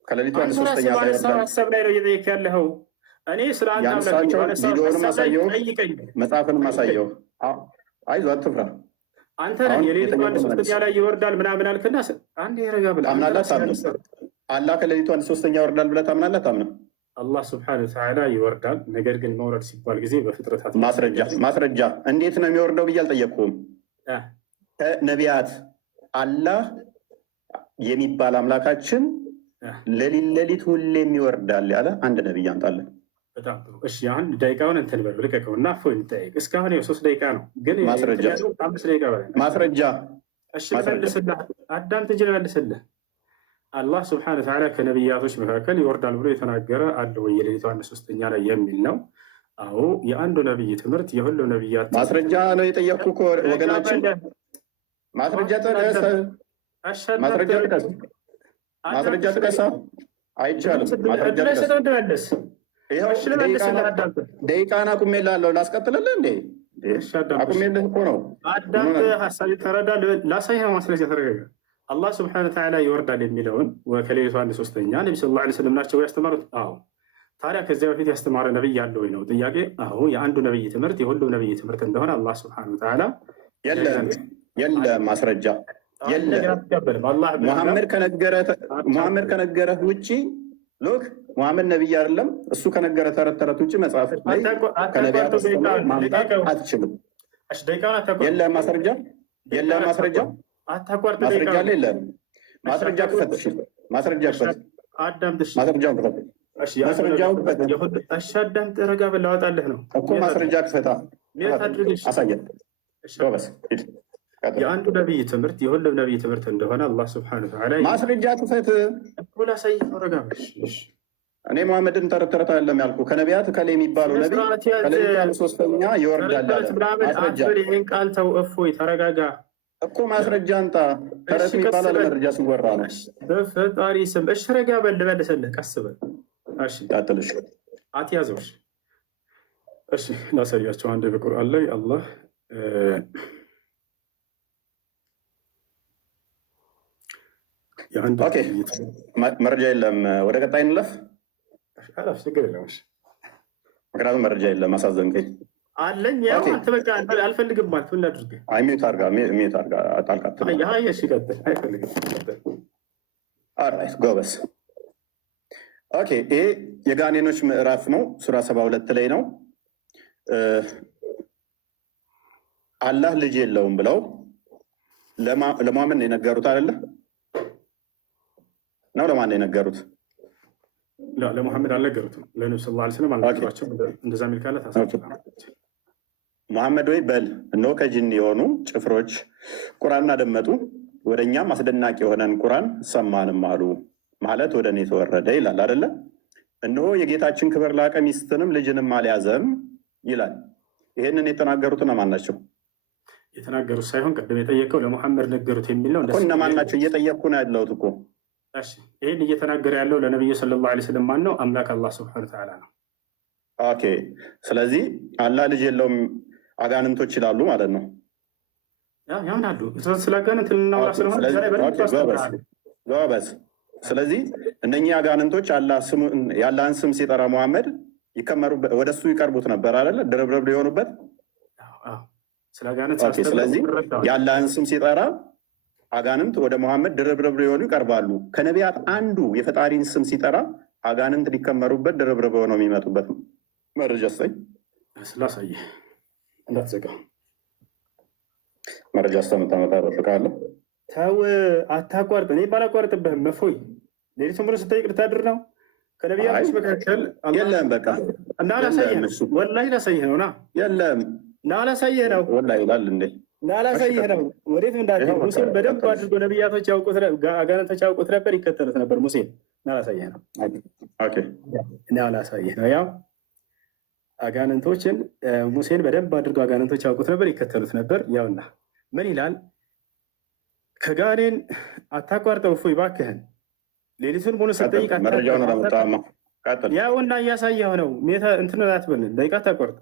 ከሌሊቱ አንድ ሶስተኛ ባነሳው ሀሳብ ላይ ነው እየጠየቀ ያለኸው። እኔ ስለ አንተ ቪዲዮንም አሳየው፣ መጽሐፍንም አሳየው። አይዞህ አትፍራ። አንተ ነህ የሌሊቱ አንድ ሶስተኛ ላይ ይወርዳል ምናምን አልክና አንዴ ረጋ ብለህ ታምናለህ? አላህ ከሌሊቱ አንድ ሶስተኛ ይወርዳል ብለህ ታምናለህ? ታምነህ አላህ ስብሐነሁ ወተዓላ ይወርዳል። ነገር ግን መውረድ ሲባል ጊዜ በፍጥረታት ማስረጃ እንዴት ነው የሚወርደው ብዬ አልጠየቅኩም። ከነቢያት አላህ የሚባል አምላካችን ሌሊት ሁሌም ይወርዳል ያለ አንድ ነቢይ አምጣለን። በጣም ጥሩ። እሺ አንድ ደቂቃውን እንትን በል ልቀቀው እና እፎይ እንጠያየቅ። እስካሁን 3 ደቂቃ ነው፣ ግን ማስረጃ 5 ደቂቃ በላይ ማስረጃ። እሺ መልስልህ፣ አዳምጥ እንጂ መልስልህ። አላህ ስብሐነሁ ወተዓላ ከነቢያቶች መካከል ይወርዳል ብሎ የተናገረ አለ ወይ? የሌሊቱ 1/3 ላይ የሚል ነው። አዎ የአንዱ ነቢይ ትምህርት የሁሉ ነቢያት ማስረጃ ነው የጠየቅኩ እኮ ወገናችን። ማስረጃ ጥቀስ፣ ማስረጃ ጥቀስ። አይቻልም። ማስረጃ ጥቀስ። ደቂቃን አቁሜልሃለሁ። ላስቀጥልልህ እንዴ? አቁሜልህ እኮ ነው። አዳምጥ፣ ሀሳብ ተረዳ። ላሳይህ ነው ማስረጃ። ተረጋጋ። አላህ ስብሐነሁ ወተዓላ ይወርዳል የሚለውን ከሌሊቱ 1/3 ነቢ ሰለላሁ ዐለይሂ ወሰለም ናቸው ያስተማሩት? አዎ። ታዲያ ከዚያ በፊት ያስተማረ ነቢይ ያለ ወይ ነው ጥያቄ። አዎ የአንዱ ነቢይ ትምህርት የሁሉም ነቢይ ትምህርት እንደሆነ አላህ ስብሐነሁ ወተዓላ የለም ማስረጃ የለም። ሙሐመድ ከነገረህ ውጭ ሎክ ሙሐመድ ነቢይ አይደለም። እሱ ከነገረ ተረት ውጭ መጽሐፍ ላይ ከነቢያት ማምጣት አትችልም። የለም ማስረጃ የለም ማስረጃ ማስረጃ አለ የለም። ማስረጃ ክፈት። ማስረጃ ክፈት። ማስረጃውን ክፈት። ማስረጃውን ክፈት። አዳምጥ፣ ረጋ በል ላወጣልህ ነው እኮ። ማስረጃ ክፈታ፣ አሳየን። የአንዱ ነቢይ ትምህርት የሁሉም ነቢይ ትምህርት እንደሆነ አላህ ስብሐነሁ ወተዓላ ማስረጃ ክፈት። ላሳይህ ነው። ረጋ በል። እኔ መሐመድን ተረት አይደለም ያልኩ። ከነቢያት ከላይ የሚባለው ነቢይ ከሌሊቱ 1/3 ይወርዳል አለ። ማስረጃ ይህን ቃል ተው፣ እፎይ ተረጋጋ እኮ ማስረጃ አንጣ። ተረት የሚባለው ለመረጃ ሲወራ ነው። በፈጣሪ ስም እሺ፣ ረጋ በል ልመልስልህ። ቀስ በል እሺ፣ ቀጥልሽ። አትያዘው። እሺ ላሳያቸው። አንድ በቁርአን ላይ አላህ መረጃ የለም። ወደ ቀጣይ እንለፍ። ችግር የለም። ምክንያቱም መረጃ የለም። አሳዘንከኝ። አለኝ ያው አንተ በቃ አልፈልግም ማለት ምን ላድርግ? ሚዩት አድርጋ ጣልቃት። እሺ ቀጥል። አይፈልግም። ኦልራይት ጎበስ። ኦኬ ይሄ የጋኔኖች ምዕራፍ ነው። ሱራ 72 ላይ ነው። አላህ ልጅ የለውም ብለው ለሙሐመድ ነው የነገሩት አይደለ? ነው ለማን ነው የነገሩት? ለሙሐመድ አልነገሩትም። ለነብዩ ሰለላሁ ዐለይሂ ወሰለም አልነገሯቸውም። እንደዛ የሚል ካለ ሙሐመድ ወይ በል እነሆ ከጅን የሆኑ ጭፍሮች ቁርአንን አደመጡ፣ ወደ እኛም አስደናቂ የሆነን ቁርአን ሰማንም አሉ ማለት ወደ እኔ ተወረደ ይላል አይደለ? እነሆ የጌታችን ክብር ላቀ፣ ሚስትንም ልጅንም አልያዘም ይላል። ይህንን የተናገሩት እነማን ናቸው? የተናገሩት ሳይሆን ቅድም የጠየቀው ለሙሐመድ ነገሩት የሚል ነው። እነማን ናቸው? እየጠየቅኩ ነው ያለሁት እኮ። ይህን እየተናገረ ያለው ለነቢዩ ሰለላሁ ዐለይሂ ወሰለም ማን ነው? አምላክ አላህ ሱብሓነሁ ወተዓላ ነው። ኦኬ ስለዚህ አላህ ልጅ የለውም አጋንንቶች ይላሉ ማለት ነው። ያምናሉ። ስለ አጋንንት ልናወራ ስለሆነ ጎበዝ። ስለዚህ እነኚህ አጋንንቶች የአላህን ስም ሲጠራ ሙሐመድ ወደ እሱ ይቀርቡት ነበር አይደለ? ድርብርብ የሆኑበት። ስለዚህ የአላህን ስም ሲጠራ አጋንንት ወደ ሙሐመድ ድርብርብ ሊሆኑ ይቀርባሉ። ከነቢያት አንዱ የፈጣሪን ስም ሲጠራ አጋንንት ሊከመሩበት ድርብርብ ሆነው የሚመጡበት መረጃ ስጠኝ። ስላሳየ እንዳትዘጋ መረጃ እስከምታመጣ እጠብቅሃለሁ። ተው አታቋርጥ። እኔ ባላቋርጥብህም መፎይ ሌሊቱን ሙሉ ስጠይቅ ልታድር ነው። ከነቢያቶች መካከል የለም። በቃ እና ላሳየህ ነው። ወላሂ ላሳየህ ነው። ና የለም ና ላሳየህ ነው። ወላሂ ይላል እንዴ? ና ላሳየህ ነው። ወዴት እንዳትሄድ። ሙሴን በደንብ አድርጎ ነቢያቶች ያውቁት፣ አጋንንቶች ያውቁት ነበር፣ ይከተሉት ነበር ሙሴን። ና ላሳየህ ነው። ና ላሳየህ ነው። ያው አጋንንቶችን ሙሴን በደንብ አድርጎ አጋንንቶች ያውቁት ነበር፣ ይከተሉት ነበር። ያውና ምን ይላል? ከጋኔን አታቋርጠው እፎይ እባክህን። ሌሊቱን ሙሉ ስጠይቅ መረጃውን አላመጣህም። ያውና እያሳየው ነው። እንትን አትበል፣ ደቂቃ ተቆርጥ።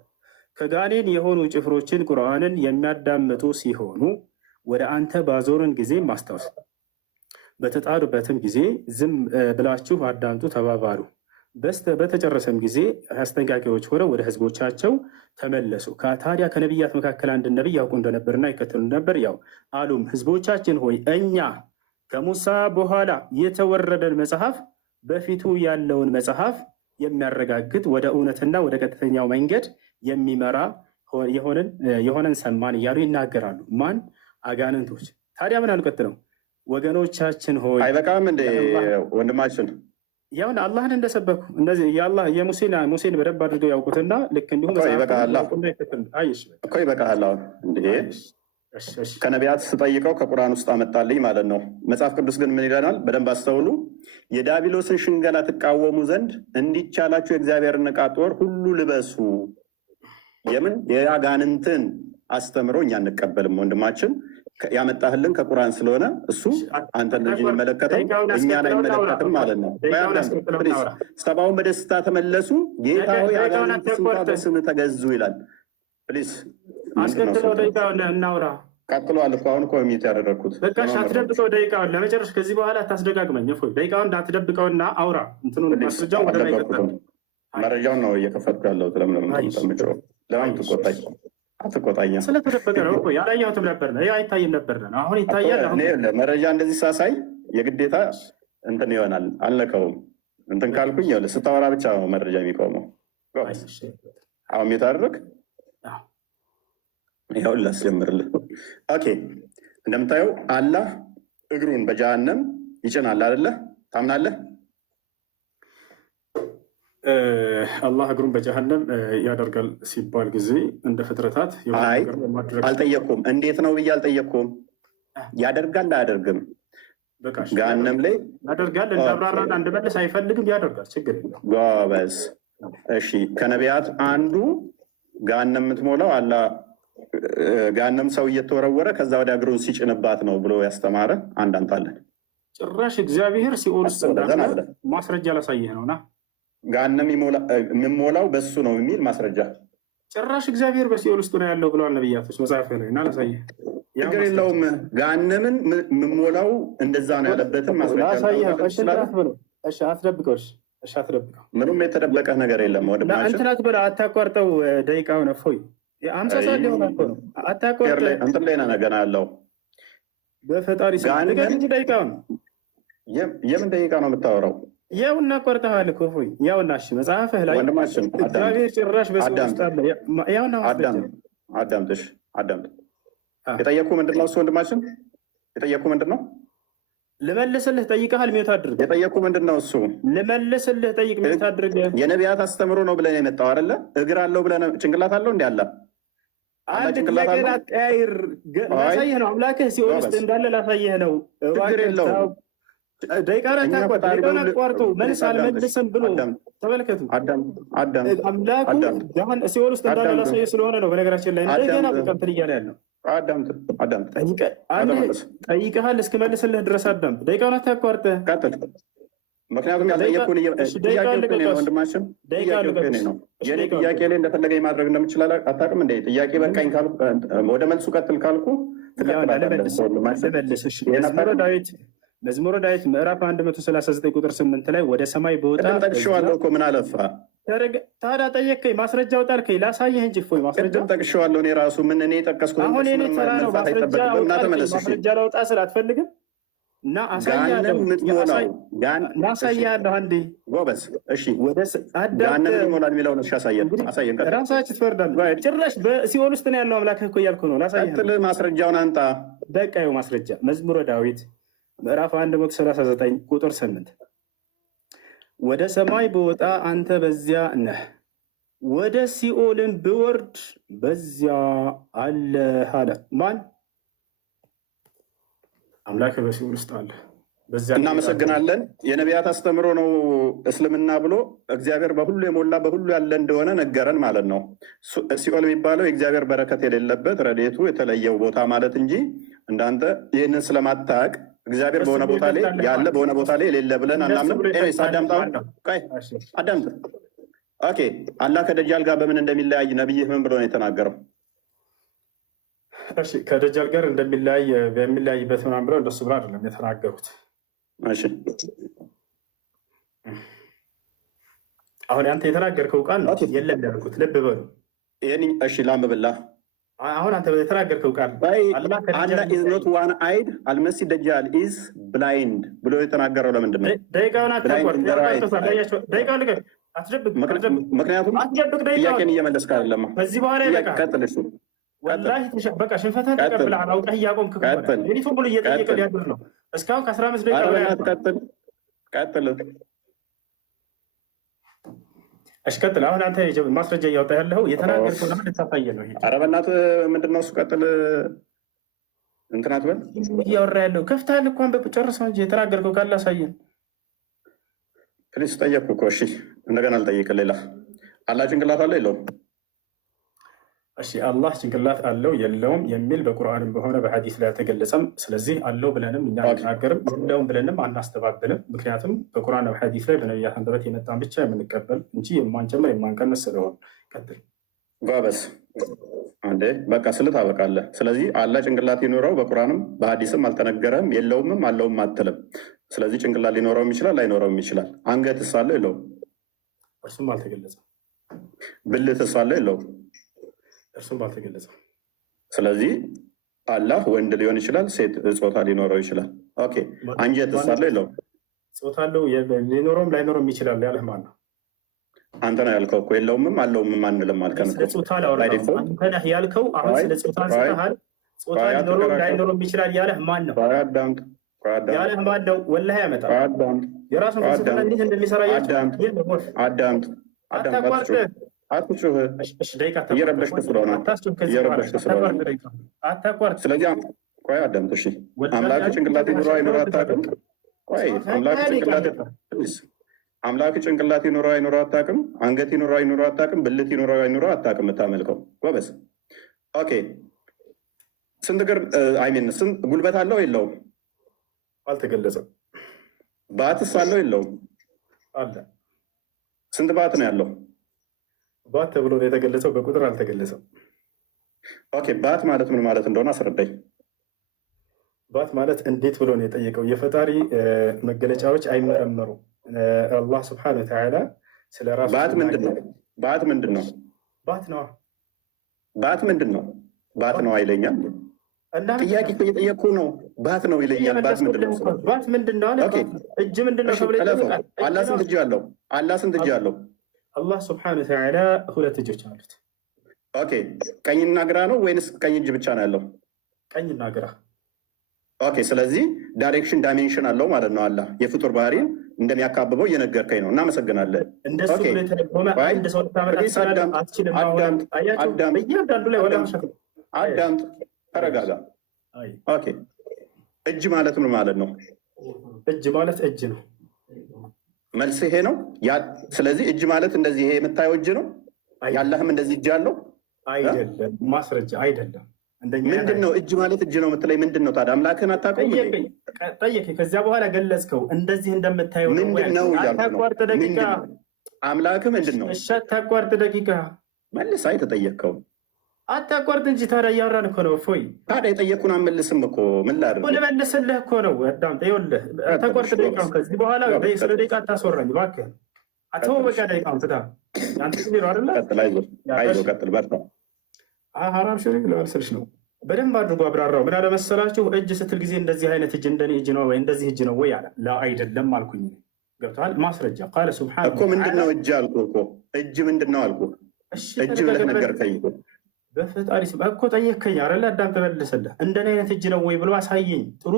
ከጋኔን የሆኑ ጭፍሮችን ቁርአንን የሚያዳምጡ ሲሆኑ ወደ አንተ ባዞርን ጊዜ ማስታወስ፣ በተጣሩበትም ጊዜ ዝም ብላችሁ አዳምጡ ተባባሉ። በተጨረሰም ጊዜ አስጠንቃቂዎች ሆነው ወደ ህዝቦቻቸው ተመለሱ። ታዲያ ከነቢያት መካከል አንድ ነቢይ ያውቁ እንደነበርና ይከተሉ ነበር። ያው አሉም ህዝቦቻችን ሆይ እኛ ከሙሳ በኋላ የተወረደን መጽሐፍ በፊቱ ያለውን መጽሐፍ የሚያረጋግጥ ወደ እውነትና ወደ ቀጥተኛው መንገድ የሚመራ የሆነን ሰማን እያሉ ይናገራሉ። ማን? አጋንንቶች። ታዲያ ምን አልቀጥለው? ወገኖቻችን ሆይ አይበቃም እንደ ወንድማችን ያውን አላህን እንደሰበኩ እነዚህ ሙሴን በደንብ አድርገው ያውቁትና ልክ እንዲሁም ይበቃሃል። ከነቢያት ስጠይቀው ከቁርአን ውስጥ አመጣልኝ ማለት ነው። መጽሐፍ ቅዱስ ግን ምን ይለናል? በደንብ አስተውሉ። የዲያብሎስን ሽንገላ ትቃወሙ ዘንድ እንዲቻላችሁ የእግዚአብሔርን ዕቃ ጦር ሁሉ ልበሱ። የምን የአጋንንትን አስተምሮ እኛ አንቀበልም። ወንድማችን ያመጣህልን ከቁርአን ስለሆነ እሱ አንተን ልጅ የሚመለከተው እኛን አይመለከትም ማለት ነው። ሰባውን በደስታ ተመለሱ፣ ጌታ ሆይ አጋንንትን እንኳ በስምህ ተገዙ ይላል። ፕሊዝ አስከትለው ደቂቃውን እናውራ። ቀጥሏል እኮ አሁን ኮሚቴ ያደረግኩት በቃ አትደብቀው። ደቂቃውን ለመጨረሻ ከዚህ በኋላ አታስደጋግመኝ። እፎይ ደቂቃውን እንዳትደብቀውና አውራ። እንትኑን ማስረጃው ወደ ላይ ቀጥታ መረጃውን ነው እየከፈትኩ ያለው። ለምን ትቆጣኝ? አትቆጣኝ። ስለተደበቀ ነው እኮ ያላየሁትም ነበር ነው አይታይም ነበር ነው። አሁን ይታያል። መረጃ እንደዚህ ሳሳይ የግዴታ እንትን ይሆናል። አልነካውም። እንትን ካልኩኝ ስታወራ ብቻ ነው መረጃ የሚቆመው። አሁን የታደረግ ይኸውን ላስጀምርልህ። ኦኬ እንደምታየው አላህ እግሩን በጀሃነም ይጭናል አይደለ? ታምናለህ? አላህ እግሩን በጀሃነም ያደርጋል ሲባል ጊዜ እንደ ፍጥረታት አልጠየቅኩም። እንዴት ነው ብዬ አልጠየቅኩም። ያደርጋል አያደርግም? ገሃነም ላይ ያደርጋል። እንዳብራራና እንድመልስ አይፈልግም። ያደርጋል። ችግር የለም። ጎበዝ። እሺ ከነቢያት አንዱ ገሃነም የምትሞላው አላህ ገሃነም ሰው እየተወረወረ ከዛ ወደ እግሩን ሲጭንባት ነው ብሎ ያስተማረ አንድ አንታለን። ጭራሽ እግዚአብሔር ሲኦል ውስጥ እንዳለ ማስረጃ ላሳየህ ነውና ገሃነም የሚሞላው በሱ ነው የሚል ማስረጃ። ጭራሽ እግዚአብሔር በሲኦል ውስጥ ነው ያለው ብለዋል ነቢያቶች መጽሐፍ ላይ እና ላሳየህ። ችግር የለውም። ገሃነምን የምሞላው እንደዛ ነው ያለበትን ማስረጃ ላሳየህ። እሺ አትደብቀው። እሺ አትደብቀው። ምንም የተደበቀ ነገር የለም። ወድማሽ እንትናት ብለህ አታቋርጠው። ደቂቃውን እፎይ አምሳ ሰዓት ሊሆን እኮ ነው። አታቋርጥ። እንትን ላይ ነው ገና ያለው በፈጣሪ ስም እንጂ ደቂቃውን የምን ደቂቃ ነው የምታወራው? ያውና ቆርጠሃል እኮ እፎይ። ያውና እሺ መጽሐፍህ ላይ እግዚአብሔር ጭራሽ በሲኦል ውስጥ አለ። ያውና አዳምጥሽ አዳምጥ። የጠየኩ ምንድን ነው እሱ ወንድማችን? የጠየኩ ምንድን ነው? ልመልስልህ ጠይቀሃል። ሚዩት አድርግ። የጠየኩ ምንድን ነው እሱ? ልመልስልህ ጠይቅ። ሚዩት አድርግ። የነቢያት አስተምሮ ነው ብለን የመጣው አይደለ? እግር አለው ብለን ጭንቅላት አለው እንዲ አለ አንድ ጥያቄን አትቀያይር። ላሳየህ ነው አምላክህ ሲኦል ውስጥ እንዳለ ላሳየህ ነው። ችግር የለውም። ደቂቃውን አቋርጡ። መልስ አልመልስም ብሎ ተመልከቱ። አምላኩ ሲኦል ውስጥ እንዳለ ላሳየህ ስለሆነ ነው። በነገራችን ላይ እንደገና ቁጠንትን እያለ ያለው ጠይቀሃል እስክመልስልህ ድረስ አዳምጥ። ደቂቃውን አታቋርጥ። ምክንያቱም ያልጠየኩህን ወንድማችን ጥያቄ ላይ እንደፈለገ ማድረግ እንደምችል አታውቅም እንደ ጥያቄ በቃኝ ካልኩ ወደ መልሱ ቀጥል ካልኩ ትቀጥላለህ። መዝሙረ ዳዊት ምዕራፍ 139 ቁጥር 8 ላይ ወደ ሰማይ በወጣ ጠቅሼዋለሁ እኮ ምን አለፋ ታዲያ ጠየቅከኝ፣ ማስረጃ አውጣልከኝ ላሳየህ እንጂ እፎይ ማስረጃ ጠቅሼዋለሁ። እኔ ራሱ ምን እኔ ጠቀስኩ። አሁን እኔ ተራ ነው ማስረጃ ላውጣ ስል አትፈልግም እና አሳያለሁ። አንዴ ጎበዝ። እሺ ገሃነም ይሞላል የሚለውን አሳየን። ራሳችሁ ትፈርዳለህ። ጭራሽ በሲኦል ውስጥ ነው ያለው አምላክህ እኮ እያልኩ ነው። ላሳየህ ማስረጃውን አንጣ። በቃ ይኸው ማስረጃ መዝሙረ ዳዊት ምዕራፍ 139 ቁጥር 8 ወደ ሰማይ ብወጣ አንተ በዚያ ነህ፣ ወደ ሲኦልን ብወርድ በዚያ አለህ አለ። ማን? አምላክ በሲኦል ውስጥ አለ። እናመሰግናለን። የነቢያት አስተምሮ ነው እስልምና ብሎ እግዚአብሔር በሁሉ የሞላ በሁሉ ያለ እንደሆነ ነገረን ማለት ነው። ሲኦል የሚባለው የእግዚአብሔር በረከት የሌለበት ረድኤቱ የተለየው ቦታ ማለት እንጂ እንዳንተ ይህንን ስለማታቅ እግዚአብሔር በሆነ ቦታ ላይ ያለ በሆነ ቦታ ላይ የሌለ ብለን አናምንም። ኤኒዌይስ አዳምጥ። ኦኬ አላህ ከደጃል ጋር በምን እንደሚለያይ ነብይህ ምን ብሎ ነው የተናገረው? እሺ ከደጃል ጋር እንደሚለያይ የሚለያይበት ምናምን ብለው እንደሱ ብሎ አይደለም የተናገሩት። እሺ አሁን አንተ የተናገርከው ቃል ነው የለም ያልኩት። ልብ በሉ። እሺ ላንብብልህ። አሁን አንተ የተናገርከው ቃል አላህ ኢዝ ኖት ዋን አይድ አልመሲህ ደጃል ኢዝ ብላይንድ ብሎ የተናገረው ለምንድን ነው? ደቂቃውን አታቋርጥ። ምክንያቱም ጥያቄን እየመለስክ አይደለም። ከዚህ በኋላ ቀጥል። እሱ ወላሂ በቃ ሽንፈትህን ተቀብለሃል። አውቀህ እያቆምክ ሌሊቱን ሙሉ እየጠየቀ ሊያድር ነው እስካሁን ከ15 ደቂቃ በላይ። ቀጥል። እሺ ቀጥል። አሁን አንተ ማስረጃ እያወጣ ያለው የተናገርከው ለምን ልታሳየ ነው? ኧረ በእናትህ ምንድን ነው እሱ? ቀጥል። እንትን አትበል። እያወራ ያለው ከፍተሃል እኮ ጨርሰው እንጂ የተናገርከው ካለ አሳየን። ፕሊስ ጠየቅኩ እኮ። እሺ እንደገና ልጠይቅህ። ሌላ አላህ ጭንቅላት አለው የለውም? እሺ አላህ ጭንቅላት አለው የለውም የሚል በቁርአንም በሆነ በሐዲስ ላይ አልተገለጸም። ስለዚህ አለው ብለንም እኛ አንናገርም፣ የለውም ብለንም አናስተባብልም። ምክንያቱም በቁርአን በሐዲስ ላይ በነቢያት አንደበት የመጣን ብቻ የምንቀበል እንጂ የማንጨምር የማንቀንስ ስለሆነ። ቀጥል ጎበዝ። አንዴ በቃ ስልህ ታበቃለህ። ስለዚህ አላህ ጭንቅላት ሊኖረው በቁርአንም በሐዲስም አልተነገረም፣ የለውምም አለውም አትልም። ስለዚህ ጭንቅላት ሊኖረውም ይችላል ላይኖረውም ይችላል። አንገትስ አለው የለውም? እርሱም አልተገለጸም። ብልትስ አለው የለውም? እርሱም አልተገለጸም። ስለዚህ አላህ ወንድ ሊሆን ይችላል፣ ሴት ጾታ ሊኖረው ይችላል። ኦኬ አንጀትስ አለው የለውም? ጾታ አለው፣ ሊኖረውም ላይኖረውም ይችላል ያለህ ማን ነው? አንተ ነው ያልከው እኮ። የለውምም አለውም አንልም አልከን። ስለ ጾታ አንተ ነህ ያልከው። አሁን ስለ ጾታ አንስተሃል። ጾታ ሊኖረውም ላይኖረውም ይችላል ያለህ ማን ነው? ያለህ ማን ነው? ወላሂ ያመጣል የራሱን ፍልስፍና እንዴት እንደሚሰራ አዳምጥ። አትጩህ። እየረበሽክ ስለሆነ አታቋርጥ። ስለዚህ ቆይ አዳምጥ። እሺ አምላክ ጭንቅላት ይኑረው አይኑረው አታውቅም? ቆይ አምላክ ጭንቅላት ይኑረው አይኑረው አታውቅም? አንገት ይኑረው አይኑረው አታውቅም? ብልት ይኑረው አይኑረው አታውቅም? የምታመልከው ጎበዝ። ኦኬ ስንት እግር አይሚን ስንት ጉልበት አለው የለውም? አልተገለጸም። ባትስ አለው የለውም? አለ። ስንት ባት ነው ያለው? ባት ተብሎ ነው የተገለጸው፣ በቁጥር አልተገለጸም። ኦኬ ባት ማለት ምን ማለት እንደሆነ አስረዳኝ። ባት ማለት እንዴት ብሎ ነው የጠየቀው? የፈጣሪ መገለጫዎች አይመረመሩ። አላህ ስብሐነ ወተዓላ ስለ ራሱ ባት ምንድን ነው? ባት ምንድን ነው? ባት ነው። ባት ምንድን ነው? ባት ነው አይለኛል። ጥያቄ እኮ እየጠየኩ ነው። ባት ነው ይለኛል። ባት ምንድን ነው? ባት ምንድን ነው? እጅ ምንድን ነው ተብሎ ይጠይቃል። አላህ ስንት እጅ አለው? አላህ ስንት እጅ አለው? አላህ ስብሐነ ወተዓላ 2 እጆች አሉት። ኦኬ ቀኝና ግራ ነው ወይንስ ቀኝ እጅ ብቻ ነው ያለው? ቀኝና ግራ። ኦኬ ስለዚህ ዳይሬክሽን ዳይሜንሽን አለው ማለት ነው። አላህ የፍጡር ባህሪን እንደሚያካብበው እየነገርከኝ ነው። እናመሰግናለን። እንደሱ ብሎ የተረጎመ አንድ ሰው አትችልም። አዳምጥ፣ ተረጋጋ። ኦኬ እጅ ማለት ምን ማለት ነው? እጅ ማለት እጅ ነው። መልስ ይሄ ነው። ስለዚህ እጅ ማለት እንደዚህ ይሄ የምታየው እጅ ነው። ያለህም እንደዚህ እጅ አለው አይደለም? ማስረጃ አይደለም። ምንድን ነው እጅ ማለት? እጅ ነው የምትለኝ ምንድን ነው ታዲያ? አምላክህን አታውቀውም? ጠየቀኝ። ከዚያ በኋላ ገለጽከው። እንደዚህ እንደምታየው ምንድን ነው አታቋርጥ ደቂቃ። አምላክህ ምንድን ነው? እሺ አታቋርጥ ደቂቃ። መልስ። አይተጠየቅከው አታቋርጥ እንጂ ታዲያ እያወራን እኮ ነው። እፎይ ታዲያ የጠየቅኩን አመልስም እኮ ምን ላድርግ? ልመልስልህ እኮ ነው። አዳምጥ። ይኸውልህ አታቋርጥ ደቂቃውን። ከዚህ በኋላ ስለ ደቂቃ አታስወራኝ እባክህ። አተው በቃ ደቂቃውን ትታ ያንተ ጊዜ ነው አይደለ? አይዞህ ቀጥል፣ በርታ። ሀራም ሽሪክ ለመልስልሽ ነው። በደንብ አድርጎ አብራራው። ምን አለመሰላችሁ? እጅ ስትል ጊዜ እንደዚህ አይነት እጅ እንደኔ እጅ ነው ወይ እንደዚህ እጅ ነው ወይ አለ። ላ አይደለም አልኩኝ። ገብቶሃል? ማስረጃ ቃለ ሱብሓነሁ እኮ ምንድን ነው እጅ አልኩህ እኮ። እጅ ምንድን ነው አልኩህ። እጅ ብለህ ነገርከኝ እኮ። በፈጣሪ ስም እኮ ጠየከኝ አይደለ? አዳም ተመልሰልህ እንደኔ አይነት እጅ ነው ወይ ብሎ አሳየኝ። ጥሩ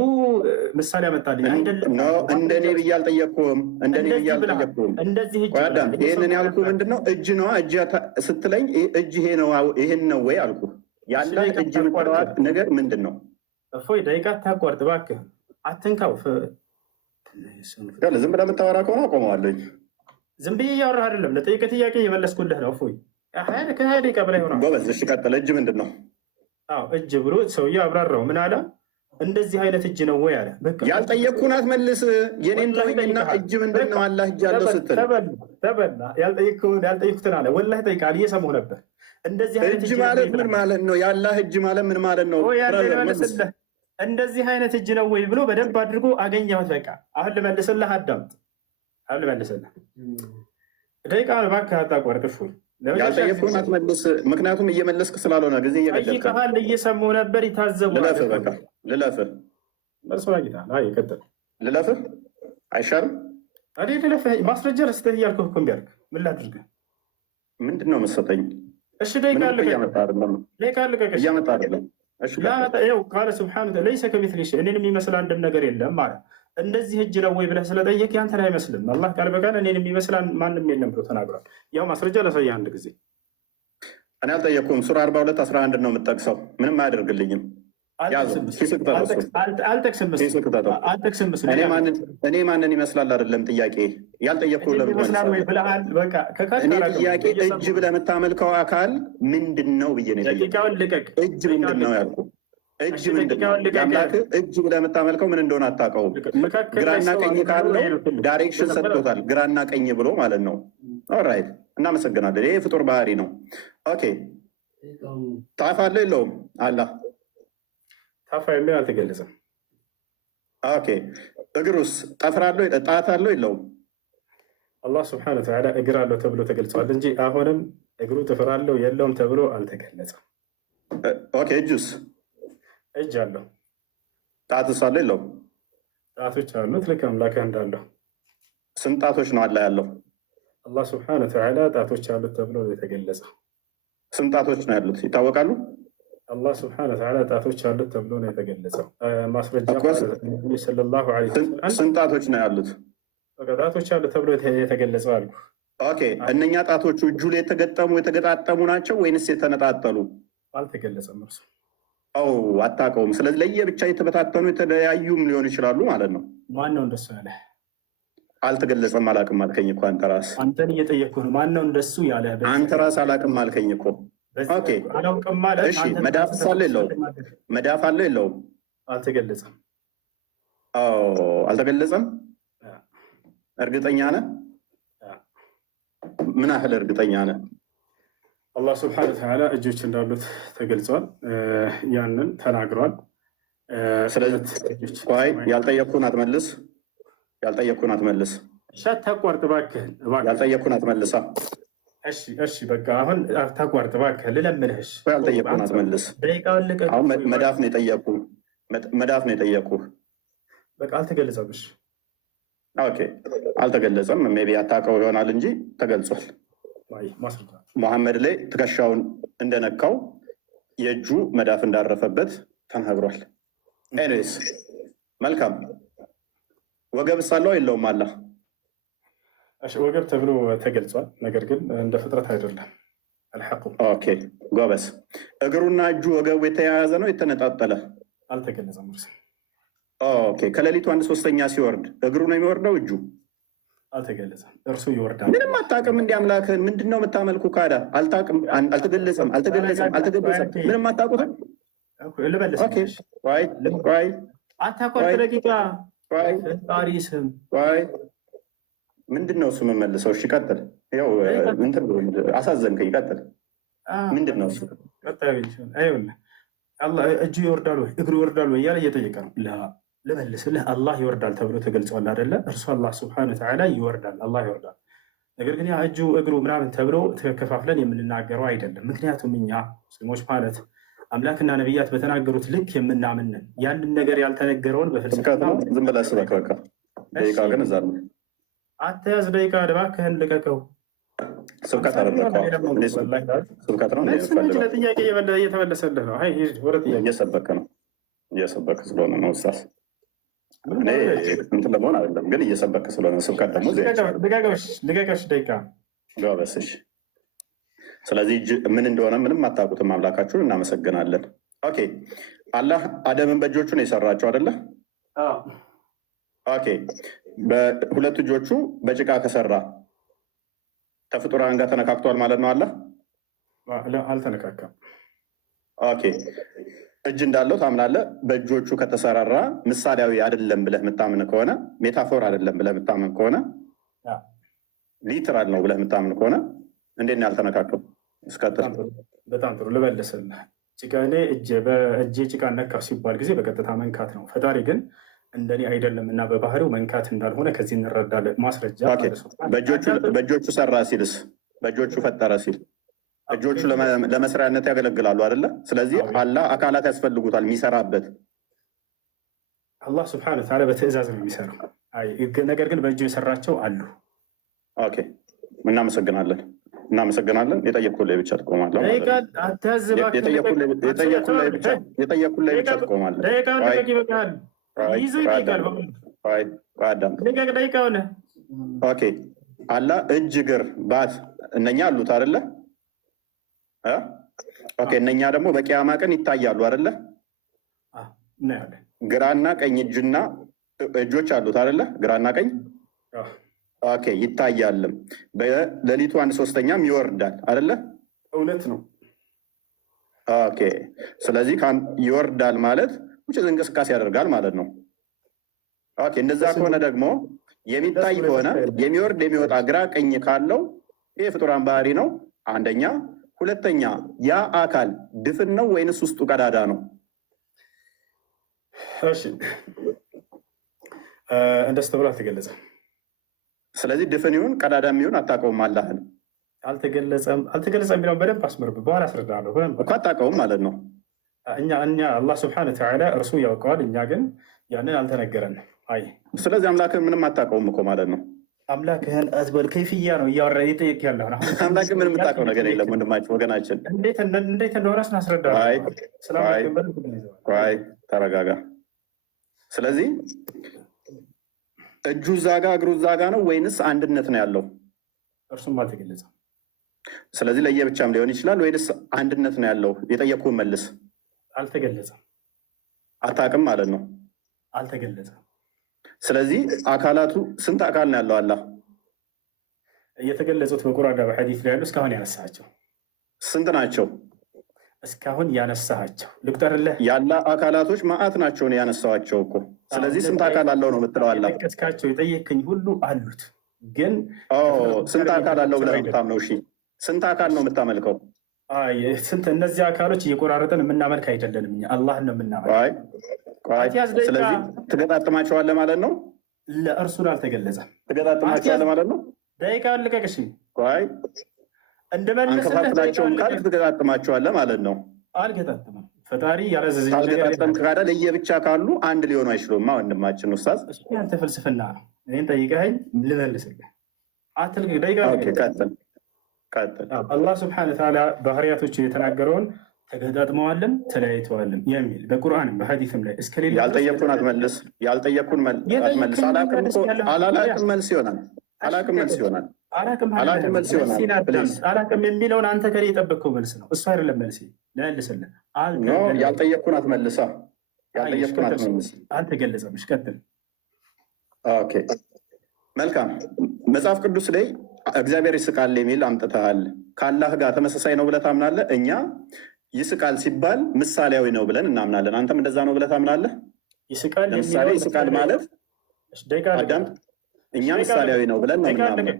ምሳሌ አመጣልኝ። አይደለም እንደኔ ብዬ አልጠየቅኩም። እንደኔ ብዬ አልጠየቅኩም። እንደዚህ እጅ አዳም ይሄንን ያልኩህ ምንድን ነው? እጅ ነው እጅ ስትለኝ እጅ ይሄ ነው ይሄን ነው ወይ አልኩህ። ያለ እጅ የምትለዋት ነገር ምንድን ነው? እፎይ ደቂቃ አታቋርጥ እባክህ፣ አትንካው። ዝም ብለህ የምታወራ ከሆነ አቆመዋለኝ። ዝም ብዬ እያወራህ አይደለም፣ ለጠየቀህ ጥያቄ እየመለስኩልህ ነው። እፎይ ከሀያ ደቂቃ በላይ ሆኗል። ጎበዝ። እሺ ቀጥል። እጅ ምንድን ነው? እጅ ብሎ ሰውዬው አብራራው። ምን አለ? እንደዚህ አይነት እጅ ነው ወይ አለ። ያልጠየቅኩህን አትመልስ። የኔን ተወኝና እጅ ምንድን ነው አላህ እጅ አለው ስትል ተበላ። ያልጠየቅኩትን አለ። ወላሂ ጠይቃል፣ እየሰማሁ ነበር። እንደዚህ አይነት እጅ ማለት ምን ማለት ነው? የአላህ እጅ ማለት ምን ማለት ነው? እንደዚህ አይነት እጅ ነው ወይ ብሎ በደንብ አድርጎ አገኘሁት። በቃ አሁን ልመልስልህ፣ አዳምጥ። አሁን ልመልስልህ። ደቂቃ እባክህ አታቋርጥ። እፎይ ያልጠየቅኩህን አትመልስ። ምክንያቱም እየመለስክ ስላልሆነ ጊዜ ጠይቀሃል፣ እየሰማሁ ነበር። ይታዘቡ ልለፍህ፣ በቃ ልለፍህ። ይቀጥል። ልለፍህ አይሻልም? ልለፍህ። ማስረጃ ረስተህ እያልኩህ እኮ እምቢ አልክ። ምን ላድርግህ? ምንድን ነው የምትሰጠኝ? እሺ ደቂቃ ልቀቅ። እያመጣ አይደለም። ቃለ ስብሓነ ለይሰ ከሚስሊሂ ሸይእ፣ እኔን የሚመስል አንድም ነገር የለም ማለት። እንደዚህ እጅ ነው ወይ ብለህ ስለጠየቅ ያንተን አይመስልም። አላህ ቃል በቃል እኔን የሚመስል ማንም የለም ብሎ ተናግሯል። ያው ማስረጃ ላሳየህ አንድ ጊዜ። እኔ አልጠየቅኩም። ሱራ 42:11 ነው የምጠቅሰው። ምንም አያደርግልኝም። እኔ ማንን ይመስላል አይደለም ጥያቄ። ያልጠየቅኩህ እኔ ጥያቄ እጅ ብለህ የምታመልከው አካል ምንድን ነው ብዬ ነው የጠየቅኩህ። እጅ ምንድን ነው ያልኩህ። እጅ ምንድን ነው? የአምላክህ እጅ ብለህ የምታመልከው ምን እንደሆነ አታውቀውም። ግራና ቀኝ ካለው ዳይሬክሽን ሰጥቶታል። ግራና ቀኝ ብሎ ማለት ነው። ኦራይት፣ እናመሰግናለን። ይሄ የፍጡር ባህሪ ነው። ኦኬ፣ ታፍ አለው የለውም? አላህ ታፋ ያለው አልተገለጸም። ኦኬ፣ እግሩስ ጠፍር አለው ጣት አለው የለውም? አላህ ስብሐነሁ ወተዓላ እግር አለው ተብሎ ተገልጿል እንጂ አሁንም እግሩ ጥፍር አለው የለውም ተብሎ አልተገለጸም። ኦኬ፣ እጁስ? እጅ አለው። ጣትስ አለው የለውም? ጣቶች አሉት ልክ አምላክህ እንዳለው። ስንት ጣቶች ነው አላህ ያለው? አላህ ስብሐነሁ ወተዓላ ጣቶች አሉት ተብሎ የተገለጸው። ስንት ጣቶች ነው ያሉት ይታወቃሉ? አላህ ስብሐነሁ ወተዓላ ጣቶች አሉት ተብሎ ነው የተገለጸው። ማስረጃ ሰለላሁ ዐለይሂ ወሰለም ስንት ጣቶች ነው ያሉት? ጣቶች አሉት ተብሎ የተገለጸው አልኩ። ኦኬ፣ እነኛ ጣቶቹ እጁ ላይ የተገጣጠሙ ናቸው ወይንስ የተነጣጠሉ? አልተገለጸም እርሱ። አታውቀውም። ስለዚህ ለየብቻ የተበታተኑ የተለያዩም ሊሆኑ ይችላሉ ማለት ነው። ማን ነው እንደሱ ያለ? አልተገለጸም። አላውቅም አልከኝ እኮ አንተ ራስህ። አንተን እየጠየቅኩህ ነው። ማን ነው እንደሱ ያለ? አንተ ራስህ አላውቅም አልከኝ እኮ። ኦኬ፣ እሺ፣ መዳፍ አለው የለውም? መዳፍ አለው የለውም? አልተገለጸም። አልተገለጸም። እርግጠኛ ነህ? ምን ያህል እርግጠኛ ነህ? አላህ ስብሐነሁ ወተዓላ እጆች እንዳሉት ተገልጿል። ያንን ተናግሯል። ስለዚህ ያልጠየቅኩህን አትመልስ። ያልጠየቅኩህን አትመልስ። አታቋርጥ እባክህን። ያልጠየቅኩህን አትመልሳ። እሺ በቃ አሁን አታቋርጥ እባክህን፣ ልለምንህ። ያልጠየቅኩህን አትመልስ። አሁን መዳፍ ነው የጠየቅኩህ። መዳፍ ነው የጠየቅኩህ። በቃ አልተገለጸም። እሺ ኦኬ፣ አልተገለጸም። ሜይ ቢ አታውቀው ይሆናል እንጂ ተገልጿል። መሐመድ ላይ ትከሻውን እንደነካው የእጁ መዳፍ እንዳረፈበት ተናግሯል። ኤኒዌይስ መልካም። ወገብ ሳለው የለውም? አላህ ወገብ ተብሎ ተገልጿል። ነገር ግን እንደ ፍጥረት አይደለም። አልሐቁ። ኦኬ ጎበስ። እግሩና እጁ ወገቡ የተያያዘ ነው የተነጣጠለ? አልተገለጸም። ኦኬ፣ ከሌሊቱ 1/3 ሲወርድ እግሩ ነው የሚወርደው? እጁ አልተገለጸም። እርሱ ይወርዳል። ምንም አታውቅም። እንዲህ አምላክህን ምንድን ነው የምታመልኩ? ካዳ አልታውቅም። አልተገለጸም። ምንም አታውቁትም። ምንድን ነው እሱ የምመልሰው? እሺ ቀጥል። ያው እንትን አሳዘንከኝ። ቀጥል። ምንድን ነው እሱ? እጁ ይወርዳል ወይ እግሩ ይወርዳል ወይ እያለ እየጠየቀ ነው። ልመልስልህ፣ አላህ ይወርዳል ተብሎ ተገልጿል አይደለ? እርሱ አላህ ስብሐነሁ ወተዓላ ይወርዳል፣ አላህ ይወርዳል። ነገር ግን ያ እጁ እግሩ ምናምን ተብሎ ተከፋፍለን የምንናገረው አይደለም። ምክንያቱም እኛ ሙስሊሞች ማለት አምላክና ነቢያት በተናገሩት ልክ የምናምንን ያንን ነገር ያልተነገረውን በፍልስፍና ዝም ብለህ ስበክ። በቃ ደቂቃ ግን እዛ ነው። አትያዝ ደቂቃ፣ እባክህን ልቀቀው። ስብከት ስብከት ነው። ለጥያቄ እየተመለሰልህ ነው። ወደ ጥያቄ እየሰበክ ስለሆነ ነው ኡስታዝ። እኔ እንትን ለመሆን አይደለም ግን እየሰበክ ስለሆነ ስብከት ደግሞ ልቀቀሽ ደቂቃ ጋበስሽ። ስለዚህ ምን እንደሆነ ምንም አታውቁትም አምላካችሁን። እናመሰግናለን። ኦኬ፣ አላህ አደምን በእጆቹ ነው የሰራቸው አይደለ? ኦኬ፣ በሁለት እጆቹ በጭቃ ከሰራ ከፍጡራን ጋር ተነካክቷል ማለት ነው። አላህ አልተነካካም። ኦኬ፣ እጅ እንዳለው ታምናለህ። በእጆቹ ከተሰራራ ምሳሌያዊ አይደለም ብለህ የምታምን ከሆነ ሜታፎር አይደለም ብለህ የምታምን ከሆነ ሊትራል ነው ብለህ የምታምን ከሆነ እንዴት ነው ያልተነካከው? እስከትል በጣም ጥሩ ልመልስልህ። እኔ በእጄ ጭቃ ነካው ሲባል ጊዜ በቀጥታ መንካት ነው። ፈጣሪ ግን እንደኔ አይደለም እና በባህሪው መንካት እንዳልሆነ ከዚህ እንረዳለን። ማስረጃ በእጆቹ ሰራ ሲልስ በእጆቹ ፈጠረ ሲል እጆቹ ለመስሪያነት ያገለግላሉ አይደለ? ስለዚህ አላህ አካላት ያስፈልጉታል የሚሰራበት። አላህ ስብሐነ ወተዓላ በትዕዛዝ ነው የሚሰራው። ነገር ግን በእጁ የሰራቸው አሉ። ኦኬ፣ እናመሰግናለን። የጠየኩህ ላይ ብቻ ትቆማለህ። የጠየኩህ ላይ ብቻ ትቆማለህ። ኦኬ፣ አላህ እጅ፣ እግር፣ ባት እነኛ አሉት አይደለ? ኦኬ፣ እነኛ ደግሞ በቂያማ ቀን ይታያሉ አይደለ? ግራና ቀኝ እጆች አሉት አይደለ? ግራና ቀኝ ኦኬ፣ ይታያልም። በሌሊቱ 1/3 ይወርዳል አይደለ? እውነት ነው። ኦኬ፣ ስለዚህ ይወርዳል ማለት እንቅስቃሴ ያደርጋል ማለት ነው። ኦኬ፣ እንደዛ ከሆነ ደግሞ የሚታይ ከሆነ የሚወርድ የሚወጣ ግራ ቀኝ ካለው ይህ ፍጡራን ባህሪ ነው አንደኛ። ሁለተኛ ያ አካል ድፍን ነው ወይንስ ውስጡ ቀዳዳ ነው? እሺ፣ እንደሱ ተብሎ አልተገለጸም። ስለዚህ ድፍን ይሁን ቀዳዳ የሚሆን አታውቀውም። አላህን አልተገለጸም የሚለውን በደንብ አስመርብ፣ በኋላ አስረዳለሁ። እኮ አታውቀውም ማለት ነው። እኛ አላህ ስብሐነ ወተዓላ እርሱ ያውቀዋል፣ እኛ ግን ያንን አልተነገረንም። አይ ስለዚህ አምላክህን ምንም አታውቀውም እኮ ማለት ነው። አምላክህን አትበል፣ ከይፍያ ነው እያወራ እየጠየቅ ያለሁ። አምላክህ ምንም የምታውቀው ነገር የለም ወንድማችን፣ ወገናችን። እንዴት እንደሆነ ስናስረዳ ተረጋጋ። ስለዚህ እጁ እዛ ጋ እግሩ እዛ ጋ ነው ወይንስ አንድነት ነው ያለው? እርሱም አልተገለጸም። ስለዚህ ለየብቻም ሊሆን ይችላል ወይንስ አንድነት ነው ያለው? የጠየቅኩህን መልስ። አልተገለጸም። አታውቅም ማለት ነው። አልተገለጸም። ስለዚህ አካላቱ ስንት አካል ነው ያለው? አላህ የተገለጹት በቁርአንና በሐዲስ ላይ ያሉ እስካሁን ያነሳቸው ስንት ናቸው? እስካሁን ያነሳቸው ልቁጠርልህ። ያለ አካላቶች ማአት ናቸው ነው ያነሳዋቸው እኮ። ስለዚህ ስንት አካል አለው ነው የምትለው? አላህ የጠቀስካቸው የጠየቅኝ ሁሉ አሉት። ግን ስንት አካል አለው ብለህ የምታምነው? እሺ፣ ስንት አካል ነው የምታመልከው? ስንት? እነዚህ አካሎች እየቆራረጠን የምናመልክ አይደለንም። እኛ አላህን ነው የምናመልክ። ስለዚህ ትገጣጥማቸዋለህ ማለት ነው። ለእርሱን አልተገለጸም። ትገጣጥማቸዋለህ ማለት ነው። ደቂቃ ልቀቅሽ። አንከፋፍላቸውን ካል ትገጣጥማቸዋለህ ማለት ነው። አልገጣጥምም። ፈጣሪ ያለዘዘኝ ካልገጣጠምክ ካለ ለየብቻ ካሉ አንድ ሊሆኑ አይችሉማ። ወንድማችን ኡስታዝ፣ ያንተ ፍልስፍና ነው። እኔን ጠይቀኸኝ ልመልስልህ። ቀጥል። አላህ ስብሐነ ወተዓላ ባህሪያቶችን የተናገረውን ተገጣጥመዋልም ተለያይተዋልም የሚል በቁርአንም በሐዲስም ላይ እስከሌለ ያልጠየቅኩን አትመልስ። ያልጠየቅኩን አትመልስ። አላቅም መልስ ይሆናል። አላቅም የሚለውን አንተ ከኔ የጠበቅከው መልስ ነው። እሱ አይደለም መልስ። ልመልስልህ። ያልጠየቅኩን አትመልሳ። ያልጠየቅኩን አትመልስ። አልተገለጸም። ቀጥል። ኦኬ፣ መልካም። መጽሐፍ ቅዱስ ላይ እግዚአብሔር ይስቃል የሚል አምጥተሃል። ከአላህ ጋር ተመሳሳይ ነው ብለህ ታምናለህ? እኛ ይስቃል ሲባል ምሳሌያዊ ነው ብለን እናምናለን። አንተም እንደዛ ነው ብለህ ታምናለህ? ለምሳሌ ይስቃል ማለት አዳም፣ እኛ ምሳሌያዊ ነው ብለን ነው የምናምነው።